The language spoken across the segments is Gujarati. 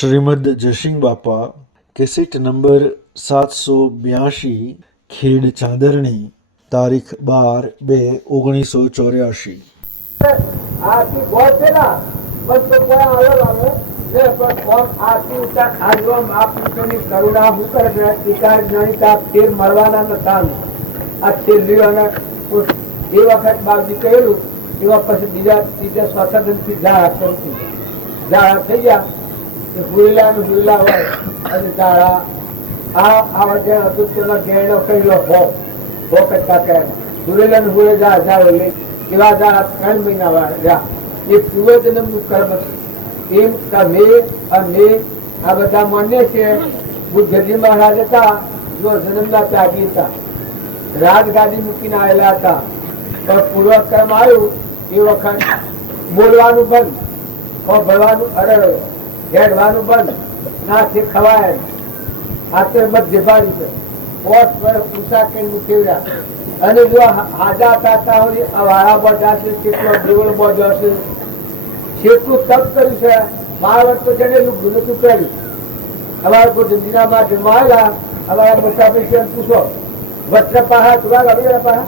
શ્રીમદ જયસિંહ બાપા કેસેટ નંબર 782 ખેડ ચાંદરણી તારીખ 12/2/1984। આરતી ગોળ છે ને બસ તો કોઈ આલો લાવે ને પણ કોમ આરતી ઉતા ખાજવા મહાપુરુષોની કરુણા હું કરે ને ટીકા જ્ઞાનિતા તેર મરવાના નતા આ છેલ્લી અને એ વખત બાપજી કહેલું એવા પછી બીજા સ્વતંત્રથી ઝાડા થઈ ગયા હુરેલા ને હુરેલા હોય અને ઝાડા આ વચ્ચે હતું તેમાં ગેરનો કહેલો હો કરતા કહે હુરેલા ને હુરે ઝાડો લે એવા ઝાડા 3 મહિના વાળા એ પૂર્વજન્મનું કર્મ છે એમ તમે અમે આ બધા માન્ય છે બુદ્ધજી મહારાજ હતા જો જન્મના ત્યાગી હતા રાજગાદી મૂકીને આવેલા હતા પણ પૂર્વ કર્મ આવ્યું એ વખત બોલવાનું બંધ ભરવાનું અરે હેડવાનું બંધ નાથી ખવાય આતે બધ ભાડી છે પોત પર પૂછા કરીને મૂકેવ્યા અને જો હાજા થતા હોય વાળા બધા છે કેટલો દેવળ બધો છે કેટલું તપ કર્યું છે 12 વર્ષ તો જણેલું ગુનું કર્યું અમારા કોઈ જંજીરામાં જમાયેલા અમારા મોટા પૈસા પૂછો વસ્ત્ર પાહા તુરા ગળી પાહા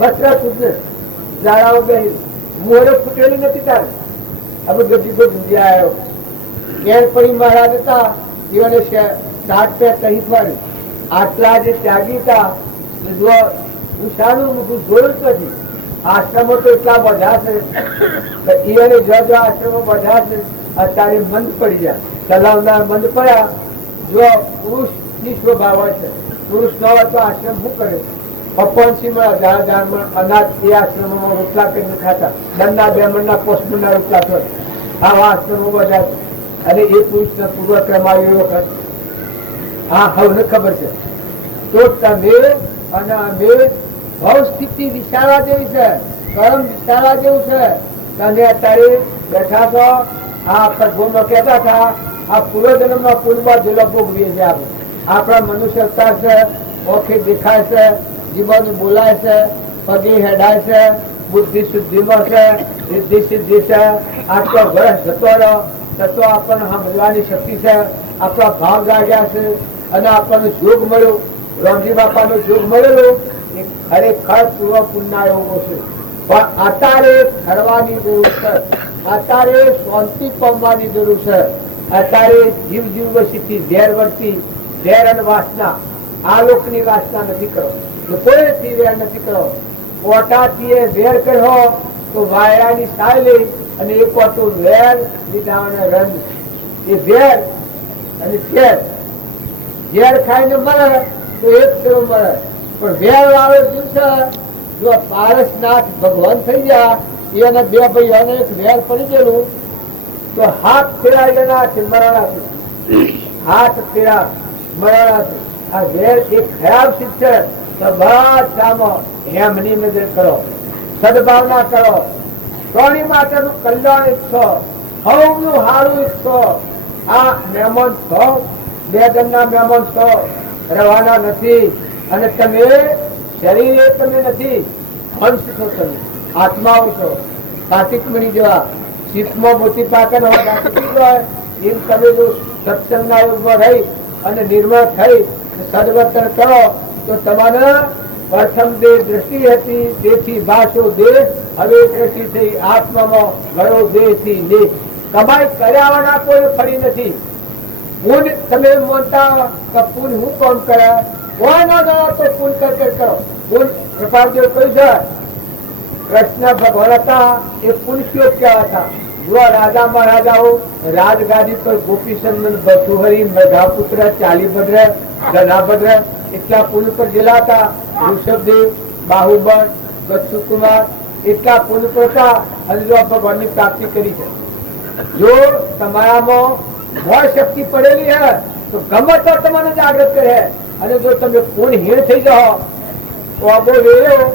વસ્ત્ર પૂછને ઝાડાઓ બે મોરે ફૂટેલી નથી તારે હવે ગદી તો જંજીરા આવ્યો ઘેર પડી મહારાજ હતા એને 60 પે કહી પાડી આટલા જે ત્યાગી હતા જો હું શાનું મૂકું જોયું જ નથી આશ્રમો તો એટલા બધા છે એને જો આશ્રમો બધા છે અત્યારે મંદ પડી જાય ચલાવનાર મંદ પડ્યા જો પુરુષ ની શોભા હોય છે પુરુષ ન હોય તો આશ્રમ શું કરે પપ્પનસિંહમાં 1000 અનાજ એ આશ્રમોમાં રોટલા કરીને ખાતા દંડા બેમણના પોષણના રોટલા થયો આવા આશ્રમો બધા છે અને એ પુરુષને પૂર્વક્રમ આવ્યો વખત હા હવે ખબર છે તો તમે અને અમે ભાવ સ્થિતિ વિચારવા જેવી છે કર્મ વિચારવા જેવું છે તમે અત્યારે બેઠા છો આ ભગવાન કહેતા હતા આ પૂર્વજન્મમાં પૂર્વમાં જેલો ભોગવીએ છીએ આપણે આપણા મનુષ્ય અવતાર છે ઓખે દેખાય છે જીવન બોલાય છે પગે હેડાય છે બુદ્ધિ શુદ્ધિમાં છે સિદ્ધિ સિદ્ધિ છે આટલો વર્ષ જતો રહ્યો તો આપણને સમજવાની શક્તિ છે આપણા ભાવ જાગ્યા છે અને આપણને યોગ મળ્યો રામજી બાપાનો યોગ મળેલો એ ખરેખર પૂર્વ પુણ્ય યોગો છે પણ અત્યારે ફરવાની જરૂર છે અત્યારે શાંતિ પામવાની જરૂર છે અત્યારે જીવ વસીથી ઝેર વર્તી ઝેર અને વાસના આ લોકની વાસના નથી કરો કોઈથી વેર નથી કરો પોટાથી વેર કર્યો તો વાયરાની સાય લઈ અને એક પોતું વેર લીધા અને રંગ એ વેર અને ઝેર ખાઈને મરે તો એક ફેરો મળે પણ વેર વાળો દિવસે જો પારસનાથ ભગવાન થઈ ગયા એના 2 ભાઈઓને એક વેર પડી ગયેલું તો હાથ ફેરા એના મરણાથી હાથ ફેરા મરણાથી આ વેર એક ખરાબ શીખ છે તો બધામાં હેમની નજર કરો સદભાવના કરો પ્રાણી માટેનું કલ્યાણ ઈચ્છો સૌનું સારું ઈચ્છો આ મહેમાન છો 2 જણના મહેમાન છો રવાના નથી અને તમે શરીરે તમે નથી અંશ છો તમે આત્માઓ છો કાર્તિક મણી જેવા શીતમાં મોતી પાકે એમ તમે જો સત્સંગના યોગમાં રહી અને નિર્મળ થઈ સદવર્તન કરો તો તમારે પ્રથમ દેહ દ્રષ્ટિ હતી તેથી ભાષો દેહ હવે દ્રષ્ટિ થઈ આત્મામાં ઘણો દેહથી લેહ કમાઈ કર્યાવાના કોઈ ફરી નથી પુન તમે માનતા કે પુન હું કોણ કરે કોઈ ના ગયો તો પુન કર કરો પુન કૃપાદેવ કહ્યું છે કૃષ્ણ ભગવાન હતા એ પુનશ્યોગ કેવા હતા જો રાજા મહારાજાઓ રાજગાદી પર ગોપીચંદન બસુહરી મેઘાપુત્ર ચાલીભદ્ર ગણાભદ્ર એટલા પુન પર ગયેલા હતા ઋષભદેવ બાહુબળ ગચ્છુકુમાર એટલા પુન પર હતા અને જો ભગવાનની પ્રાપ્તિ કરી છે જો તમારામાં ભય શક્તિ પડેલી હે તો ગમે તો તમને જાગૃત કરે અને જો તમે પૂર્ણહીન થઈ જાઓ તો આબો વેરો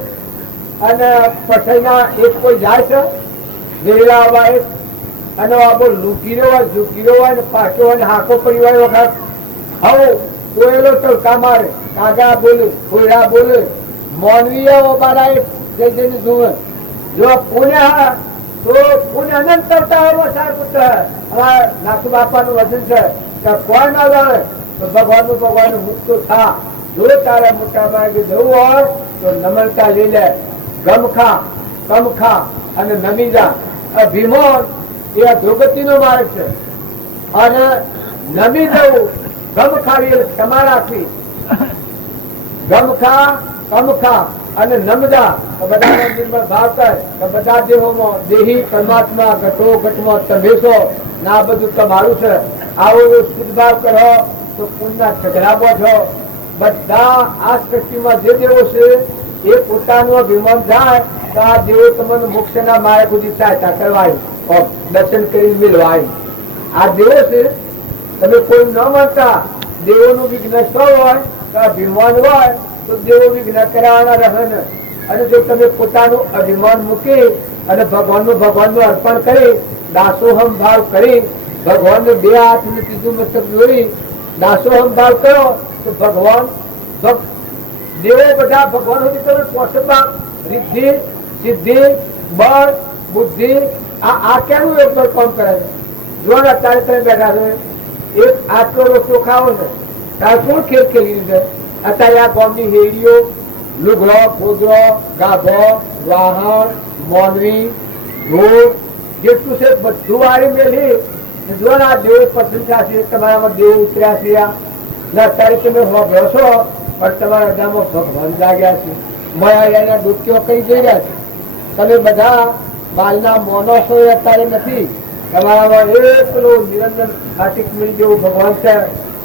અને પછીના એક કોઈ જાય છે વેરેલા હોય અને આબો લૂકીરો હોય ઝૂકીરો હોય ને પાછો હોય ને હાકો પડી હોય વખત હવે કોયેલો ટોકા મારે કાગા બોલે કોયડા બોલે માનવીય બાળા જઈને જુએ જો પુણ્ય તો પુણ્ય અનંત કરતા હોય સારપુત્ર. અમારા નાથુ બાપાનું વચન છે કે કોણ ના જાણે તો ભગવાનનું મુક્ત થા. જો તારે મોટા ભાગે જવું હોય તો નમ્રતા લઈ લે. ગમખા કમખા અને નમી જા. ભીમોન એ અધોગતિ નો માર્ગ છે અને નમી જવું ગમ ખાવી ક્ષમા રાખવી. ગમખા કમખા અને નમદા બધા મંદિરમાં ભાવ કર કે બધા દેહોમાં દેહી પરમાત્મા ઘટો ઘટમાં તમેશો ના બધું તમારું છે. આવો શુદ્ધ ભાવ કરો તો પુણ્યના છગડાબો છો. બધા આ સૃષ્ટિમાં જે દેવો છે એ પોતાનું અભિમાન જાય તો આ દેવો તમને મોક્ષના માર્ગ સુધી સહાયતા કરવાય, દર્શન કરી મેળવાય. આ દેવો છે તમે કોઈ ન માનતા દેવોનું વિઘ્ન સૌ હોય તો અભિમાન હોય તો દેવો વિઘ્ન કરાવવાના રહે ને. અને જો તમે પોતાનું અભિમાન મૂકી અને ભગવાનનું અર્પણ કરી દાસોહમ ભાવ કરી ભગવાનને બે હાથ ને ત્રીજું મસ્તક જોડી દાસોહમ ભાવ કરો તો ભગવાન દેવો બધા ભગવાન સુધી તમે પોષવા રિદ્ધિ સિદ્ધિ બળ બુદ્ધિ આ કેનું એક કામ કરે છે. જો અત્યારે તમે બેઠા છો એક આટલો રોટલો ખાવો છે તાર કોણ ખેલ ખેલી છે. અત્યારે આ ગામની હેડીઓ લુગડો ગોદડો ગાભો વાહણ મોનવી ઢોર જેટલું છે બધું વાળી મેલી જો આ દેવ પ્રશંસા છે તમારામાં દેવ ઉતર્યા છે. અત્યારે તમે હોભળો છો પણ તમારા હૃદયમાં ભગવાન જાગ્યા છે. મયા ડૂબકીઓ કઈ જઈ રહ્યા છે. તમે બધા બાલના મોનો છો એ અત્યારે નથી. તમારામાં એકલો નિરંજન કાર્તિક મિલ જેવું ભગવાન છે.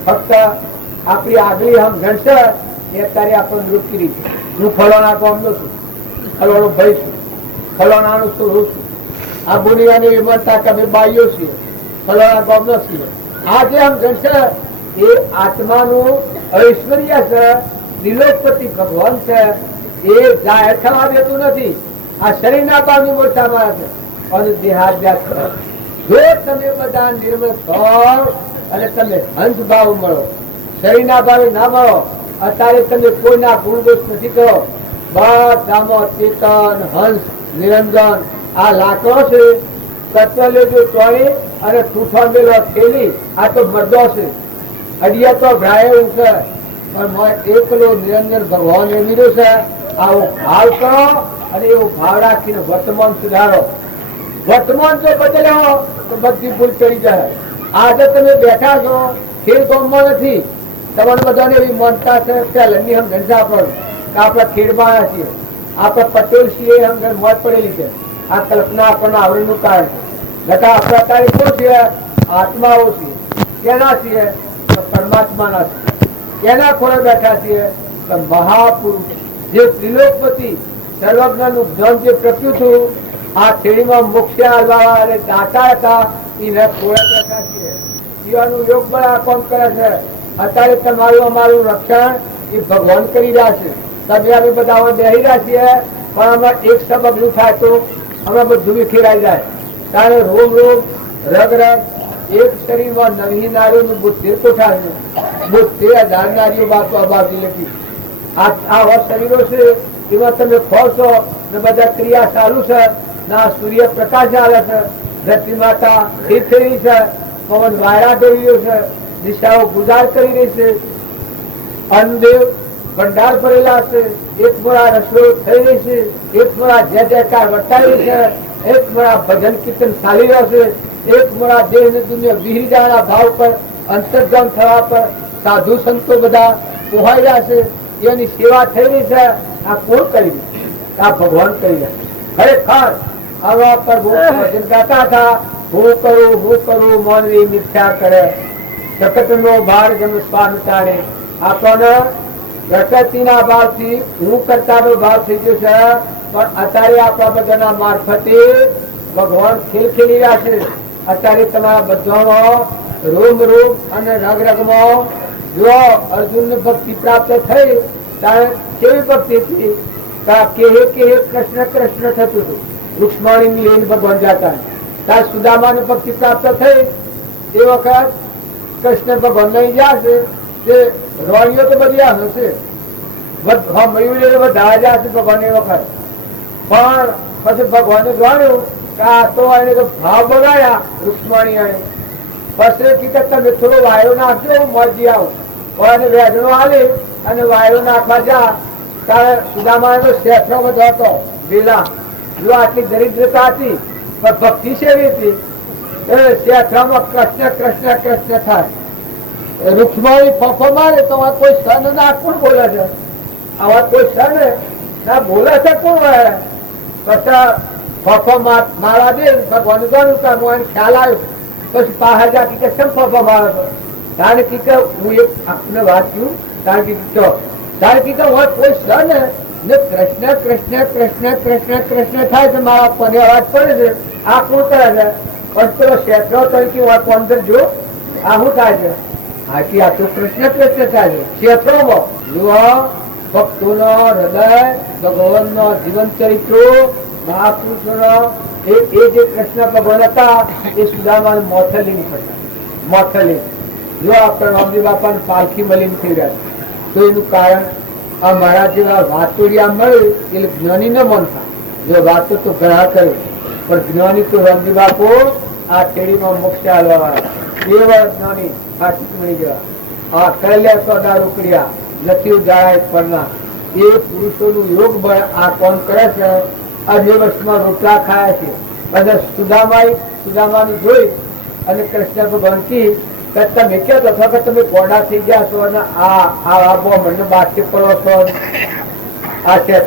ફક્ત આપણી આગલી હમ ગણશે એ અત્યારે આપણને મૃત્યુ છે. હું ફલોના ગામનો છું, ફલોનો ભાઈ છું, ફલોનાનું છું હું છું. આ બુનિયાની વિમરતા કે અમે બાઈઓ છીએ, ફલોના ગામનો છીએ. આ જે હમ ગણશે એ આત્માનું ઐશ્વર્ય છે, ત્રિલોકપતિ ભગવાન છે. એ જાહેર થવા દેતું નથી. આ શરીરના ભાવની મોટા મારા છે અને દેહાદ્યાસ છે. જો તમે બધા નિર્મળ છો અને તમે હંસ ભાવ મળો, શરીરના ભાવે ના મળો. અત્યારે તમે કોઈના ગુણદોષ નથી કરો. બધામાં ચેતન હંસ નિરંજન આ લાકડો છે. તત્વ લેજો ચોળી અને ઠૂઠો મેલો થેલી. આ તો મરદો છે. અડિયા તો ભ્રાય એવું છે પણ એકલો નિરંજન ભગવાન એમીરો છે. આવો ભાવ કરો અને એવો ભાવ રાખીને વર્તમાન સુધારો. વર્તમાન જો બદલ્યો તો બધી ભૂલ કરી જાય. આજે તમે બેઠા છો ખેડ ગામમાં નથી. તમારે બધાને એવી માનતા છે પહેલાની હમ ઘનસા પર કે આપણે ખેડમાં આવ્યા છીએ, આપણે પટેલ છીએ હમ મોત પડેલી છે. આ કલ્પના આપણને આવરણનું કારણ છે. ઘટા આપણા તારીખ શું છે? આત્માઓ છીએ. કેના છીએ? પરમાત્માના છીએ. કેના ખોળે બેઠા છીએ? મહાપુરુષ જે ત્રિલોકપતિ સર્વજ્ઞનું જ્ઞાન જે પ્રત્યું હતું આ શ્રેણીમાં મુખ્ય દાતા હતા એને ખોળે બેઠા છીએ. જીવાનું યોગ બળ આ કામ કરે છે. અત્યારે તમારું અમારું રક્ષણ એ ભગવાન કરી રહ્યા છે. તમે અમે બધા બેસી રહ્યા છીએ પણ અમે એક સબગલું થાય તો અમે બધું વિખેરાઈ જાય. ત્યારે રોમ રોમ રગ રગ એક શરીરમાં નવી નારીઓનું 72 કોઠા છે. 72,000 નારીઓ બાપુ અભાવથી લખી. આ શરીરો છે એમાં તમે ખોશો ને બધા ક્રિયા ચાલુ છે. ના સૂર્ય પ્રકાશ આવે છે, ધરતી માતા સ્થિર થઈ રહી છે, પવન વાયરા દોરી રહ્યો છે, દિશાઓ ગુજાર કરી રહી છે, અન્નદેવ ભંડાર ભરેલા છે, એક મોડા રસોડો થઈ રહી છે, એક મોડા જય જયકાર વર્તાવી છે, એક મોડા ભજન કીર્તન ચાલી રહ્યો છે, એક મોડા દેહ ને દુનિયા વિહરી જવાના ભાવ પર અંતર્જન થવા પર સાધુ સંતો બધા પોહાઈ રહ્યા છે. એની સેવા થઈ રહી છે. આ કોણ કરી રહ્યું? આ ભગવાન કરી રહ્યા. ખરેખર આવા પર ભજન ગાતા હતા હું કરું મૌનવી મિથ્યા કરે જગત નો ભાર જમ સ્વાન તારે. આપણને પ્રકૃતિના ભાવથી હું કરતાનો ભાવ થઈ ગયો છે પણ અત્યારે આપણા બધાના મારફતે ભગવાન ખેલ ખેલી રહ્યા છે. અત્યારે તમારા બધામાં રોમ રોમ અને રગ રગમાં જો અર્જુન ભક્તિ પ્રાપ્ત થઈ ત્યારે કેવી ભક્તિ હતી? કૃષ્ણ કૃષ્ણ થતું હતું. રૂક્ષ્મણી લઈને ભગવાન જતા ત્યારે સુદામાની ભક્તિ પ્રાપ્ત થઈ એ વખત કૃષ્ણ ભગવાન લઈ જશે તે રોણીઓ તો બધી હશે મયુર બધા જશે ભગવાન એ વખત. પણ પછી ભગવાને જાણ્યું આ તો એને તો ભાવ બગાડ્યા રૂક્ષ્મણી એને પછી કીધું તમે થોડો વાયરો નાખજો હું મરજી આવું અને વેદનો આવે અને વાયરો નાખવા જા ત્યારે સુદામા શેઠનો બધો હતો વેલા જો આટલી દરિદ્રતા હતી પણ ભક્તિ સેવી હતી એ શેઠામાં કૃષ્ણ કૃષ્ણ કૃષ્ણ થાય રૂક્ષ્મણી ફફો મારે તો કોઈ સન ના કોણ બોલે છે આવા કોઈ સન ના બોલે છે કોણ પછી ફફો મારા દે ભગવાન ગણું કામ એને ખ્યાલ આવ્યો પછી બહાર જા કે કેમ ફફો મારે તો કારણ કે હું એક આપને વાત કહ્યું કારણ કે હું કોઈ સન ને કૃષ્ણ કૃષ્ણ કૃષ્ણ કૃષ્ણ કૃષ્ણ થાય છે મારા કોને અવાજ પડે છે આ કોણ કરે છે પણ પેલો શેઠો તરીકે હું અંદર જો આ શું થાય છે હાથી આ તો કૃષ્ણ કૃષ્ણ થાય છે શેઠોમાં જુઓ ભક્તોનો હૃદય ભગવાનનો જીવન ચરિત્રો મહાપુરુષોનો એ જે કૃષ્ણ ભગવાન હતા એ સુદામાને મોથલી મોથલી જો આપણે રામજી બાપાને પાલખી મલિન થઈ રહ્યા તો એનું કારણ આ મારા જેવા વાતોડિયા મળે એટલે જ્ઞાની ન મનતા જો વાતો તો ઘણા કરે પણ જ્ઞાની તો રામજી બાપો આ શેરીમાં મોક્ષ હાલવા વાળા એવા જ્ઞાની આ ચૂંટણી જેવા આ કલ્યા સોદા રોકડિયા નથી ઉજાળાય પરના એ પુરુષોનું યોગ બળ આ કોણ કરે છે આ દિવસમાં રોટલા ખાયા છે બધા સુદામાની જોઈ અને કૃષ્ણ ભગવાન કી તમે ક્યાં અથવા કે તમે કોડા થઈ ગયા છો અને આ મને બાકી પડો છો આ છે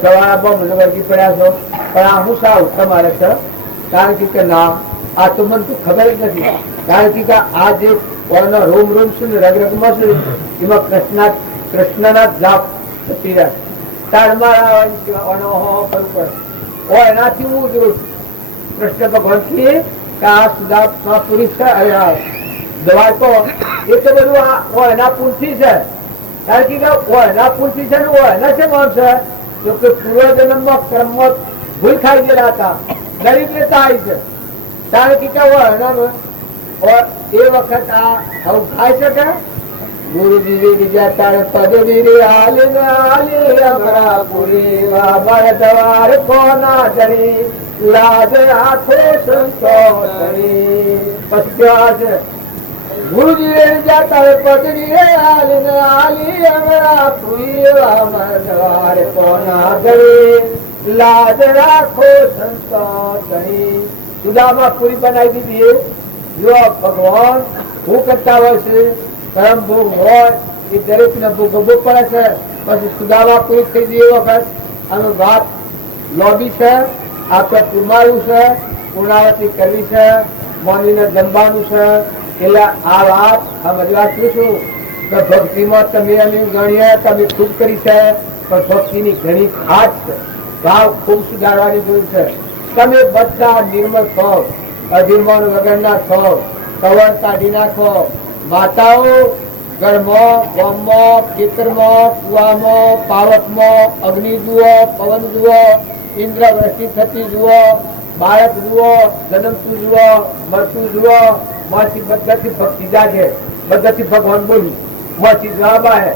મને વર્ગી પડ્યા છો પણ આ હું સાવ તમારે છે કારણ કે ના આ તો મને તો ખબર જ નથી કારણ કે આ જે રોમ રોમ છે ને રગરગમાં છે એમાં કૃષ્ણના જાપ થતી રહે તાર મારા એનાથી હું જોઉં કૃષ્ણ ભગવાન થી આ સુધા પુરુષ છે દવા તો એ તો બધું એના પુરથી છે કારણ કે એના પુરથી છે ને એના છે કોણ છે જો કે પૂર્વજન્મમાં કર્મમાં ભૂલ ખાઈ ગયેલા હતા દરિદ્રતા આવી છે કારણ કે એના એ વખત આ આવું ખાઈ શકે ગુરુજી બીજા તારે પદ વીરે આલી અમારા પુરી બાબા દવાર કોના જરી લાજ હાથે સંતો કરી પછી છે ગુરુજી જાતા પદરી આલી અમારા પુરી બાબા દવાર કોના જરી લાજ રાખો સંતો કરી સુદામા પૂરી બનાવી દીધી જો ભગવાન હું કરતા હોય છે પરમ ભોગ હોય એ દરેક ને ભોગવવું પડે છે પછી સુદામા પૂરી થઈ ગઈ એ વખત અમે વાત લોબી છે આપણે પૂરમાયું છે પૂર્ણાવતી કરવી છે મોનીને જમવાનું છે એટલે આ વાત સમજવા છું કે ભક્તિમાં તમે અમે ગણીએ તમે ખૂબ કરી છે પણ ભક્તિની ઘણી ખાટ છે ભાવ ખૂબ સુધારવાની જરૂર છે તમે બધા નિર્મળ થો અધિર્માન વગરના થો કવર કાઢી નાખો માતાઓ ઘરમાં ગામમાં ખેતરમાં કુવામાં પાવકમાં અગ્નિ જુઓ પવન જુઓ ઇન્દ્ર વૃષ્ટિ થતી જુઓ બાળક જુઓ જન્મતું જુઓ મરતું જુઓ માંથી બધાથી ભક્તિ જાગે બધાથી ભગવાન બોલ્યું માંથી જવાબ આવે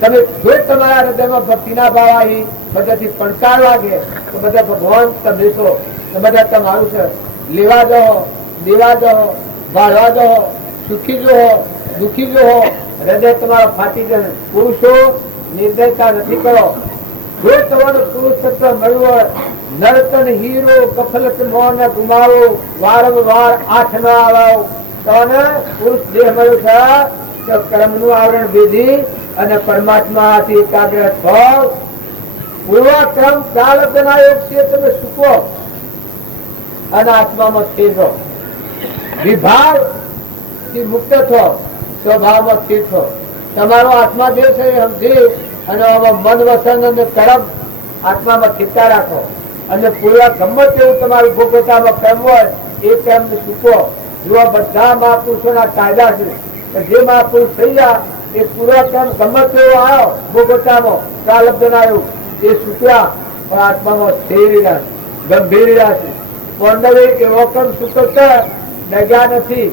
તમે જો તમારા હૃદયમાં ભક્તિના ભાવ આવી બધાથી પડકાર લાગે તો બધા ભગવાન તમે છો તો બધા તમારું છે લેવા દો દેવા દો ભાળવા દો સુખી જો હો દુખી જો હો હૃદય તમારો ફાટી જાય પુરુષો નિર્દયતા નથી કરો જો તમારું પુરુષ તત્વ મળ્યું હોય નર્તન હીરો કફલત મોન ગુમાવો વારંવાર આઠ ના આવો તમને પુરુષ દેહ મળ્યું છે તો કર્મ નું આવરણ વિધિ અને પરમાત્મા એકાગ્ર થાવ પૂર્વક્રમ કાલ બનાયોગ છે તમે સુકો અને આત્મામાં સ્થિર રહો વિભાગ થી મુક્ત થો સ્વભાવમાં સ્થિર થો તમારો આત્મા જે છે એ સમજી અને મન વસન અને તરફ આત્મામાં સ્થિરતા રાખો અને પૂર્વ ગમત એવું તમારું ભોગવતામાં પ્રેમ હોય એ પ્રેમ ને સુકો જો બધા મહાપુરુષોના કાયદા છે જે મહાપુરુષ થઈ ગયા એ પૂર્વક્રમ ગમત એવો આવ્યો ભોગવતામાં કાલ બનાવ્યું એ સુક્યા પણ આત્મામાં સ્થિર રહ્યા ગંભીર રહ્યા છે પાંડવે એવો ક્રમ સુકવતા ડગ્યા નથી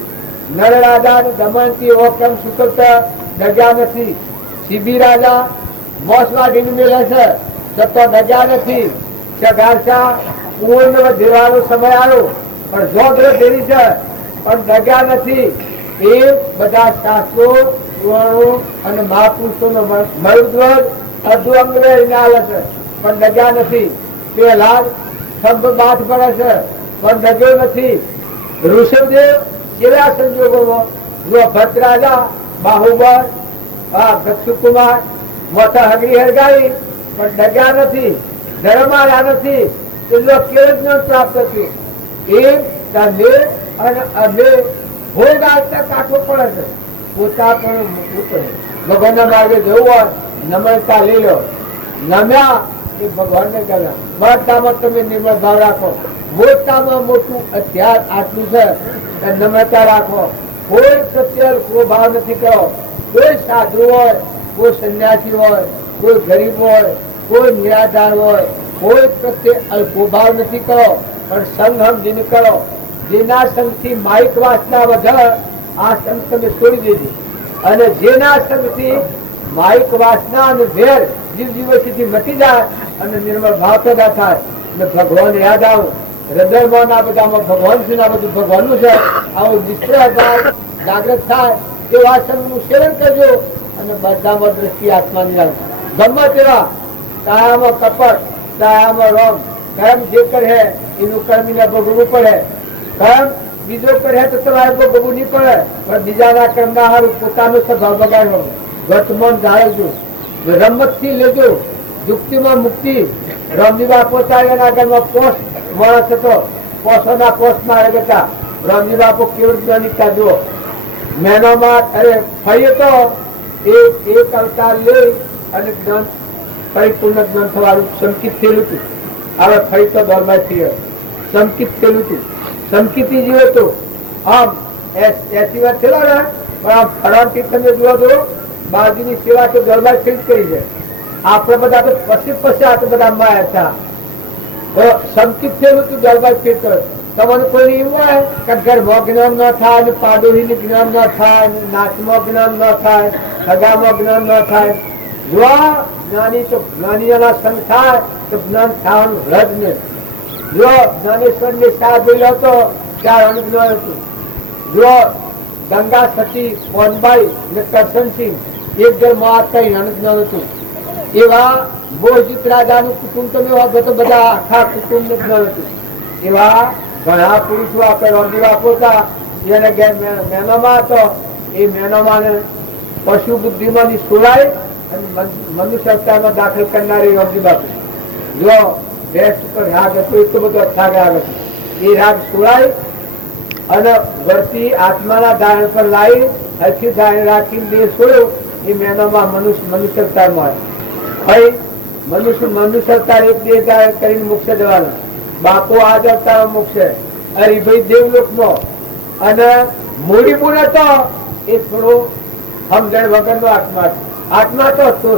નર રાજા દમનથી એવો ક્રમ સુકવતા ડગ્યા નથી શિબી રાજા મોસ વાગીને મેળે છે છતાં ડગ્યા નથી પૂર્ણ વધેવાનો સમય આવ્યો પણ જોગ્ર દેરી છે પણ ડગ્યા નથી. એ બધા શાસ્ત્રો પુરાણો અને મહાપુરુષોનો મરુદ્વજ અડધું અંગ લઈને આવે છે પણ ડગ્યા નથી. પેલા સ્તંભ બાથ પડે છે પણ ડગ્યો નથી. ઋષભદેવ કેવા સંજોગોમાં જો ભટ્ટ રાજા બાહુબળ દક્ષુકુમાર મોટા હગરી હરગાવી પણ ડગ્યા નથી, ધર્માયા નથી. એટલે કેવું જ્ઞાન પ્રાપ્ત થયું? એ તને અને અમે ભોગ આવતા કાઠો પડે છે. પોતા પણ મૂકવું પડે. ભગવાનના માર્ગે જવું હોય નમ્રતા લઈ લો. નમ્યા એ ભગવાનને કર્યા. બધામાં તમે નિર્મળ ભાવ રાખો. મોટામાં મોટું હથિયાર આટલું છે. નમ્રતા રાખો. કોઈ સત્ય કોઈ ભાવ નથી કરો. કોઈ સાધુ હોય, કોઈ સંન્યાસી હોય, કોઈ ગરીબ હોય, કોઈ નિરાધાર હોય, કોઈ પ્રત્યે અલ્પોભાવ નથી કરો પણ સંગ સમજીને કરો. જેના સંગથી માઇક વાસના વધે આ સંગ તમે છોડી દેજો અને જેના સંગથી માઇક વાસના અને વેર જીવ જીવથી મટી જાય અને નિર્મળ ભાવ પેદા થાય અને ભગવાન યાદ આવો. હૃદયમાં ના બધામાં ભગવાન છે ને બધું ભગવાનનું છે. આવો નિશ્ચય ભાવ જાગૃત થાય એવા સંગનું સેવન કરજો અને બધામાં દ્રષ્ટિ આત્માની આવે. ગમે તેવા કાયામાં કપટ, કાયામાં રોગ, કર્મ જે કરે એનું કર્મ ને ભોગવવું પડે. કર્મ બીજો કરે તો તમારે ભોગવવું નહીં પડે પણ બીજાના કર્મ ના હારું પોતાનો સ્વભાવ બગાડવો. વર્તમાન જાળવજો, રમત થી લેજો. યુક્તિમાં મુક્તિ. રામજીબા પોતાના ઘરમાં પોસ્ટ માણસ હતો. પોષોના પોસ્ટ મારે બેટા રામજી બાપુ કેવળ જ્ઞાનિકતા જુઓ. મેનોમાં અરે ફરી તો એક અવતાર લઈ અને જ્ઞાન પરિપૂર્ણ જ્ઞાન થવાનું સંકિત થયેલું હતું. હવે ફરી તો દરબાર થયો સંકિત થયેલું હતું. સંકિતી જીવો તો આમ 80 વર્ષ થયેલો ને પણ આમ ફરાવથી તમે જુઓ તો બાજુની સેવા તો દરબાર થઈ જ કરી છે. આપણે બધા તો પછી આ તો બધા માયા હતા. સંકિત થયેલું તું દરબાર ફેર કરો. તમને કોઈ એવું હોય કે ઘરમાં જ્ઞાન ન થાય ને પાડોશી જ્ઞાન ન થાય, નાચમાં જ્ઞાન ન થાય, સગામાં જ્ઞાન ન થાય. જો જ્ઞાની તો જ્ઞાનીઓના સંગ થાય તો જ્ઞાન થવાનું રદ ને. જો જ્ઞાનેશ્વર ને શાહ બોલ્યો હતો ત્યારે અનુજ્ઞાન હતું. જો ગંગા સતી મોહનભાઈ ને કરશનસિંહ એક ઘરમાં કઈ અનુજ્ઞાન હતું. એવા મોહજીત રાજાનું કુટુંબ તમે તો બધા આખા કુટુંબ નું જ્ઞાન હતું. એવા ઘણા પુરુષો આપણે રામજી બાપુ હતા જેને મેનોમાં હતો. એ મેનોમાં પશુ બુદ્ધિમાં સુરાય અને મનુષ્ય અવતારમાં દાખલ કરનારી રામજી બાપુ. જો ભેંસ ઉપર રાગ હતો એટલો બધો અથાગ રાગ હતો. એ રાગ સુરાય અને વર્તી આત્માના ધારણ પર લાવી હરખી ધારણ રાખીને દેહ છોડ્યો. એ મેનોમાં મનુષ્ય અવતારમાં હોય. મનુષ્ય અવતાર એક દેહ ધારણ કરીને મોક્ષ જવાના. બાપુ આ જ અવતાર મોક્ષે હરિભાઈ દેવલોકમાં અને મૂડી મૂળ હતો એ થોડો સમજણ વગરનો આત્મા. આત્મા તો હતો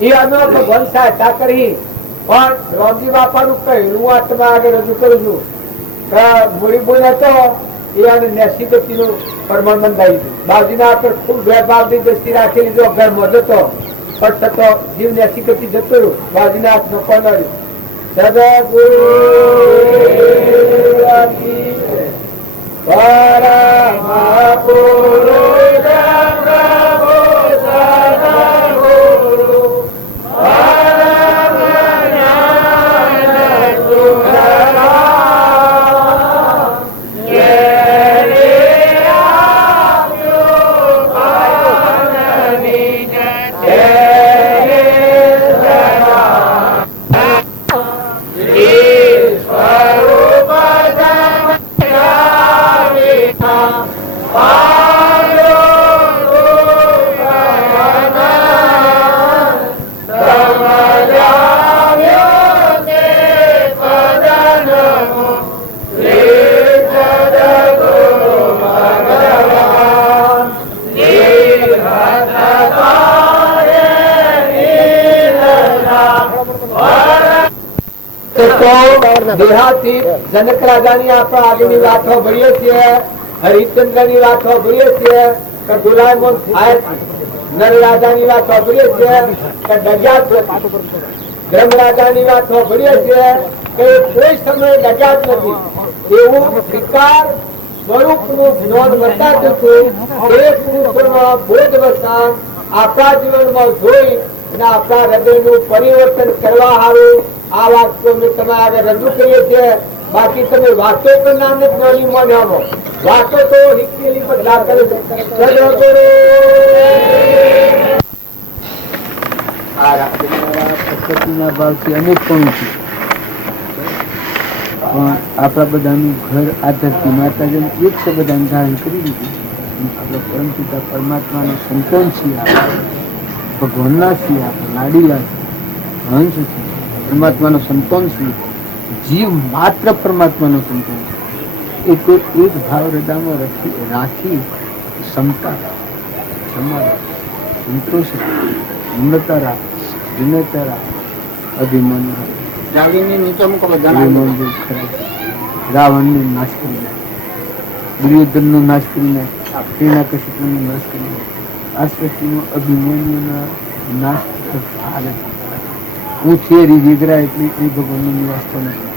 એ અમે ભગવાન સહાયતા કરી પણ રામજી બાપાનું કહ્યું હું આત્મા આગળ રજૂ કરું છું. મૂડી મૂળ હતો એ અને નેસી ગતિનું પ્રમાણ બંધાઈ દીધું. બાજુના પર ખૂબ વેપારની દ્રષ્ટિ રાખેલી જો ઘરમાં જતો પણ થતો જીવ નેસી ગતિ જતો રહ્યો. બાજુના હાથનો કોણ રહ્યું. દેહાતી જનક રાજાની આપણે આગળની વાત સાંભળીએ છીએ, હરિશ્ચંદ્રની વાત સાંભળીએ છીએ કે દોલાયમાન થાય. નર રાજાની વાત સાંભળીએ છીએ કે ડગ્યા ધર્મરાજાની વાત સાંભળીએ છીએ કે કોઈ સમયે ડગ્યા જ નથી. એવું વિકાર સ્વરૂપનું જ્ઞાન વર્તાતું હતું. એ પુરુષોના બોધ વસાન આપણા જીવનમાં જોઈ અને આપણા હૃદયનું પરિવર્તન કરવા હારું આ વાત તો અમે તમારા આગળ રજૂ કરીએ છીએ. બાકી તમે વાતો પણ નામ નથી માન્યા, વાતો તો હિકેલી બદલા કરે છે. પ્રકૃતિના ભાવથી અનેક પણ છે, પણ આપણા બધાનું ઘર આ ધરતી માતાજીને એક છે, બધાને ધારણ કરી દીધું. આપણે પરમપિતા પરમાત્માના સંતાન છીએ, ભગવાનના છીએ, આપણે લાડીલા હંસ છે, પરમાત્માનો સંતાન છીએ, જીવ માત્ર પરમાત્માનો સંતાન છે. એ કોઈ એક ભાવ હૃદયમાં રાખી ક્ષમતા, ક્ષમા, સંતોષ, નમ્રતા રાખ, વિનયતા રાખ, અભિમાન રાવણને નાશ કરી નાખ, દુર્યોધનનો નાશ કરી નાખ, હિરણ્યકશિપુનો નાશ કરી નાખ. આ સૃષ્ટિનો અભિમાનીઓના નાશ હાલત. હું છે રીજેગરા એટલે એ ભગવાનનો નિવાસ પણ નથી.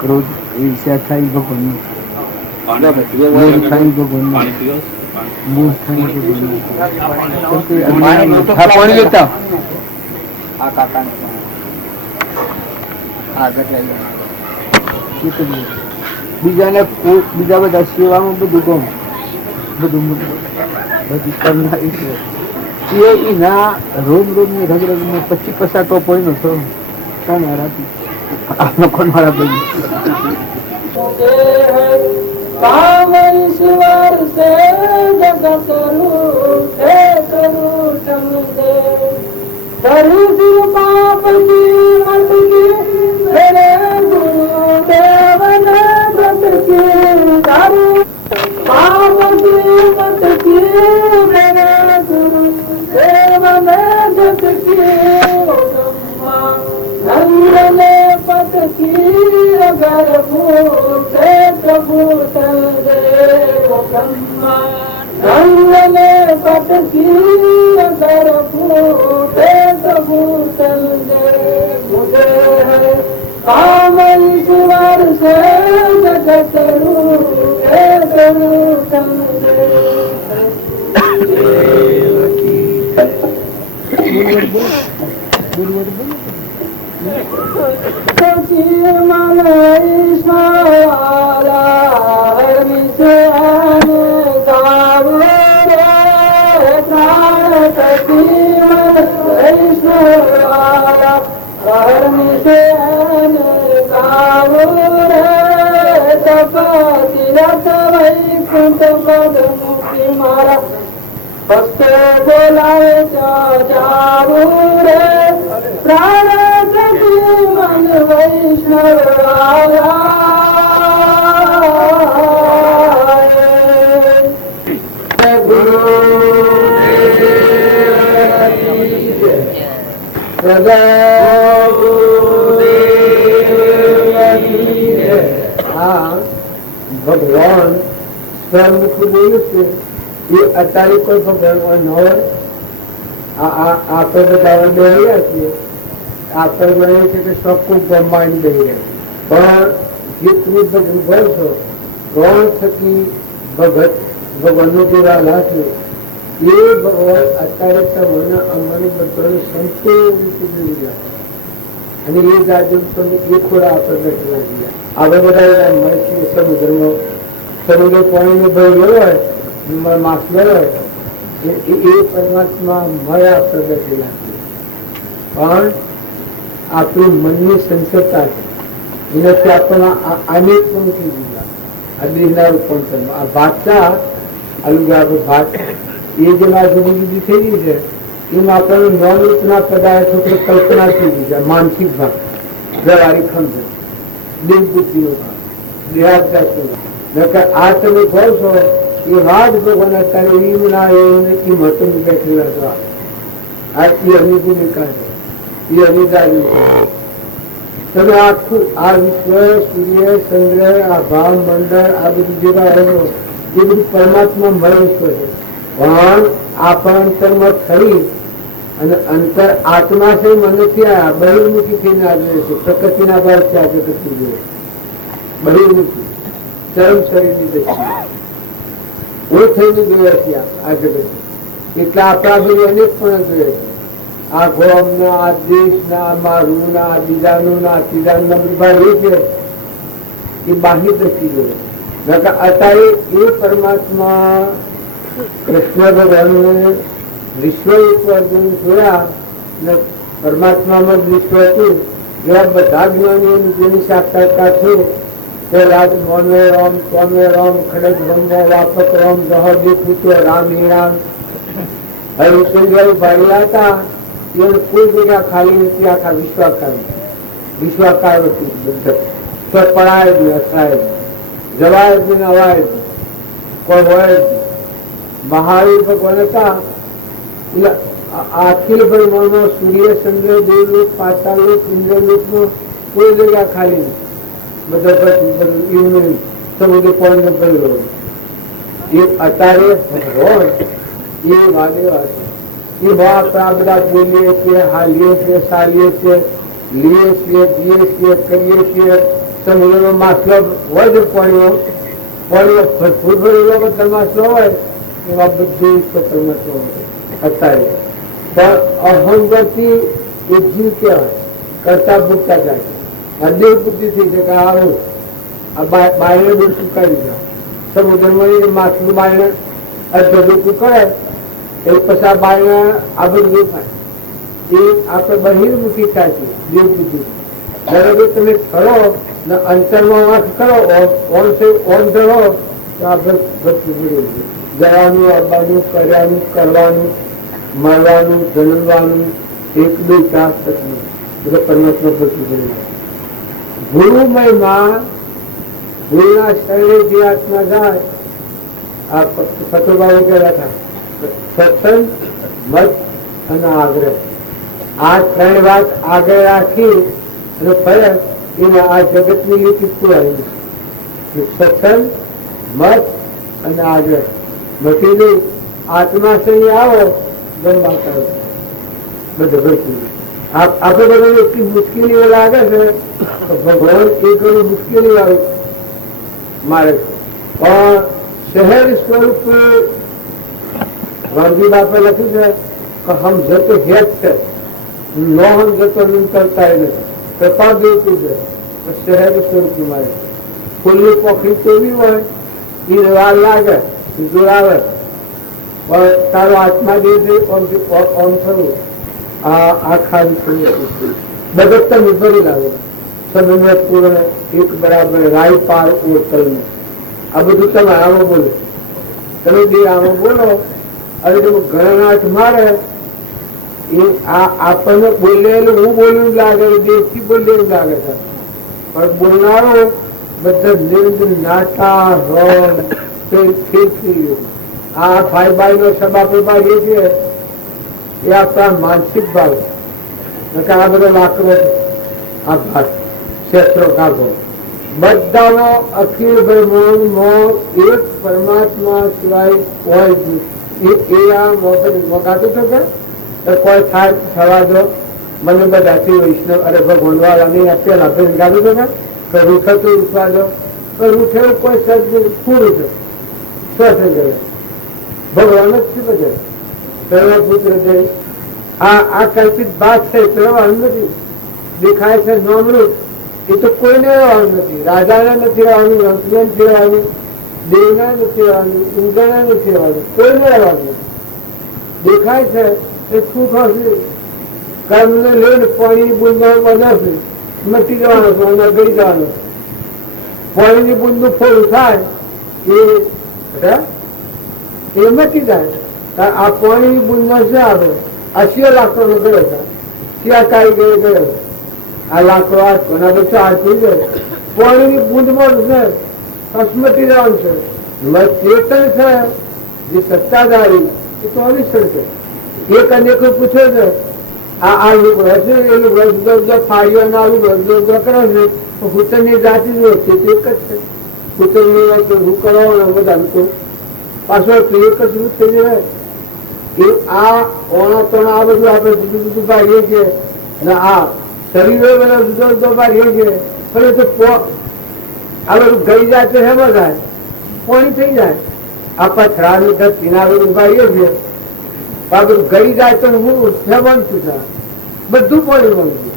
ક્રોધ ઈર્ષ્યા થાય ભગવાનનો, થાય ભગવાનનો, મોહ થાય ભગવાનનો. પાણી લેતા આ કાકા બીજાને બીજા બધા સેવામાં બધું ગમ બધું કરનારી છે. એના રોમ રોમની રગ રગમાં 25 ટોપ હોય નો છો રાતી આપનો કોણ મારા ભાઈ ईश्वर से जगत पाप की मत की मेरे गुरुदेव ने व्रत की दारू पाप की मत की मेरे गुरुदेव ने व्रत की नंद ने पत की अगर भूते प्रभु चल दे ब्रह्मा नंद ने पत की अगर भूते प्रभु चल दे मुझे है काम ईश्वर से जगत रूपे प्रभु चल दे मन ईश्वरा विषयान गावे प्राण सती मन ईश्वरा विषयान गावे तपतिरथ वैकुंठ पद मुक्ति मारा भक्त बोलाए जारू रे प्राण मन वैष्णव आया गुरु भगवान स्वयं बोले છે એ અત્યારે કોઈ ભગવાન હોય આપણે બધા બે રહ્યા છીએ આપણે મને છે કે સબકું બ્રહ્માંડ દઈ રહ્યા પણ જે તમે ભજન ભરશો કોણ થકી ભગત ભગવાનનો જે રાધા છે એ ભગવાન અત્યારે તમને અમને બધાને સંતો જોઈ રહ્યા અને એ રાજ્ય તમને એ ખોરા આપણે બેઠેલા ગયા આપણે બધા મળે છે સમુદ્રમાં સમુદ્ર પાણીનો ભય હોય માછલો હોય એ પરમાત્મા મળ્યા પ્રગટ થયેલા પણ આપણું મનની સંસદતા છે એનાથી આપણને અનેક પણ મૂકી દીધા આ દેહનારું પણ આ ભાષા અલુગારું ભાત એ જેમ આ જુદી જુદી થઈ ગઈ છે એમાં આપણને નવરૂપના પદાર્થો કલ્પના થઈ ગઈ છે માનસિક ભાગ વ્યવહારિક સમજણ દેવબુદ્ધિનો ભાગ દેહાદ્યાસ આ તમે કહો છો એ વાત ભગવાન અત્યારે એમના એ મહત્વ બેઠેલા હતા આ એ એમની ભૂમિકા છે એ અનિદાની તમે આખું આ વિશ્વ સૂર્ય ચંદ્ર આ ભાવ મંડળ આ બધું જેવા રહ્યો એ બધું પરમાત્મા મળે છે પણ આપણા અંતરમાં થઈ અને અંતર આત્મા છે મનથી આ બહિર્મુખી થઈને આજે છે, પ્રકૃતિના બળ છે આ જગતની જોડે બહિર્મુખી ચરમ શરીરની દ્રષ્ટિએ હું થઈને જોયા છે આ જગત. એટલે આપણા ભાઈ અનેક પણ જોયા છે. આ ગોમના, આ દેશના, આ મારું, આ બીજાનું, આ ત્રીજાનું વિભાગ એ છે એ બાહ્ય દ્રષ્ટિ જોડે. અત્યારે એ પરમાત્મા કૃષ્ણ ભગવાનને વિશ્વ ઉપર જોયા ને પરમાત્મામાં જ વિશ્વ હતું એવા બધા જ્ઞાનીઓની જેની સાક્ષાત્કાર છે તે રાજ મોનો રામ સ્વામે રામ ખડગ બ્રહ્મ વાપક રામ જહ પૂછો રામ હી રામ હરિચંદ્ર ભાડ્યા હતા. એને કોઈ જગ્યા ખાલી નથી. આખા વિશ્વાકાર હતી બધા પડાય જ હસાય જવાય જ ને અવાય જ કોઈ હોય જ. મહાવીર ભગવાન હતા એટલે અખિલ બ્રહ્માંડમાં સૂર્ય ચંદ્ર દેવલોક પાતાળલોક ઇન્દ્રલોકમાં કોઈ જગ્યા ખાલી નથી. બધા સમુદ્ર પાણી ભરેલો એ અત્યારે ભગવાન એ વાદેવા છે. એ વાત આ બધા બોલીએ છીએ, હાલીએ છીએ, સારીએ છીએ, લીએ છીએ, જીએ છીએ, કરીએ છીએ. સમુદ્રનો માછલો હોય જ પાણીઓ ભરપૂર ભરેલો માછલો હોય એવા બધી માછલો હોય અત્યારે. પણ અહંકારથી એ જીવ કહેવાય કરતા ભૂખતા જાય. અદેવ બુદ્ધિ થઈ છે કે આવું આ બાયણે બહુ ચૂકાવી જાય. સમુદ્રમાં માછલું બાયણે અડધું કરે એ પછી આ બાયણે આ બધું થાય એ આપણે બહિર્મુખી થાય છે દેવ બુદ્ધિ. બરાબર તમે ખરો ને અંતરમાં વાંચ કરો ઓન ધરો તો આ બધું જવાનું, આવવાનું, કર્યાનું, કરવાનું, મળવાનું, જન્મવાનું, એક બે ચાર તકનું એટલે પરમાત્મા બધું ગુરુમયમાં ગુરુના શરણે જે આત્મા જાય. આ ફતોભાઈ ગયા હતા સત્સંગ, મત અને આગ્રહ આ ત્રણ વાત આગળ રાખી અને ફરક એને આ જગતની લીટી શું આવી છે? સત્સંગ, મત અને આગ્રહ. મતી નહીં આત્મા સહી આવો ગમવા કરો બધું ભરતી. આપણે બધાને એટલી મુશ્કેલીઓ લાગે છે ભગવાન એ ઘણી મુશ્કેલી આવે મારે છે. પણ શહેર સ્વરૂપ ગાંધી બાપે લખ્યું છે કે હમ જતો હેત છે નો હમ જતો કરતા નથી. કૃપા દેવતું છે શહેર સ્વરૂપ મારે. ફૂલની પોખરી કેવી હોય એ વાર લાગે જોડાવે પણ તારો આત્મા જે છે ઓમ થયું આખા બગત તમે ભરી લાવે સમય પૂર્ણ એક બરાબર રાય પાર ઓતલ ને આ બધું તમે આમાં બોલો. તમે જે આમાં બોલો અને તમે ગણનાથ મારે એ આપણને બોલેલું હું બોલ્યું લાગે દેશથી બોલેલું લાગે છે પણ બોલનારો બધા નિરંજન નાટા રોમ આ ભાઈ ભાઈ નો સભા પ્રભાગ એ છે એ આપણા માનસિક ભાવ. આ બધો લાકડો આ ભાગ ક્ષેત્રો કાઢો બધાનો અખિલ બ્રહ્માંડમાં એક પરમાત્મા સિવાય કોઈ એ આ વગાતું છે કે કોઈ થાય થવા દો મને બધાથી વૈષ્ણવ અરે ભગવાન વાળા નહીં પેલા ફેર ગાતું છે કે રૂઠતું રૂઠવા દો રૂઠેલું કોઈ શબ્દ પૂરું છે થઈ ગયો ભગવાન જ છે બધે પહેલા પુત્ર છે. આ કલ્પિત બાત છે રહેવાનું નથી. દેખાય છે નામરૂપ એ તો કોઈને રહેવાનું નથી. રાજાને નથી રહેવાનું, રંગને નથી રહેવાનું, દેવના નથી રહેવાનું, ઇન્દ્રના નથી રહેવાનું, કોઈને રહેવાનું નથી. દેખાય છે એ સુખ હશે કર્મને લઈને પાણીની બુંદો બનાવશે મટી જવાનો છે અને ગઈ જવાનો છે. પાણીની બુંદનું ફોડું થાય એ મટી જાય. આ પાણીની બુંદ છે આવે આ 100 લાકડો નો ગયો હતા ત્યાં કારીગરો ગયો આ લાકડો આ કોના બધું આ થઈ જાય પાણીની બુંદમાં છે અસ્મતી જવાનું છે. ચેતન છે જે સત્તાધારી એ તો અનિશ્ચર છે. એક અનેક પૂછે છે આ લુગડો છે એ લુગડો ફાળીઓ ના લુગડો કરે છે તો હુતરની જાતિ જ એક જ છે. હુતરની હું કરવાનો બધા પાછો એક જ રૂપ થઈ જાય એ આ ઓણા પણ આ બધું આપણે જુદું જુદું પાડીએ છીએ ને આ શરીરો બધા જુદો જુદો પાડીએ છીએ, પણ એ તો આ બધું ગઈ જાય તો હેમાં થાય, પાણી થઈ જાય. આ પથરાનું ધરતીના બધું પાડીએ છીએ, આ બધું ગઈ જાય તો હું હેમન છું થાય, બધું પાણી બની ગયું.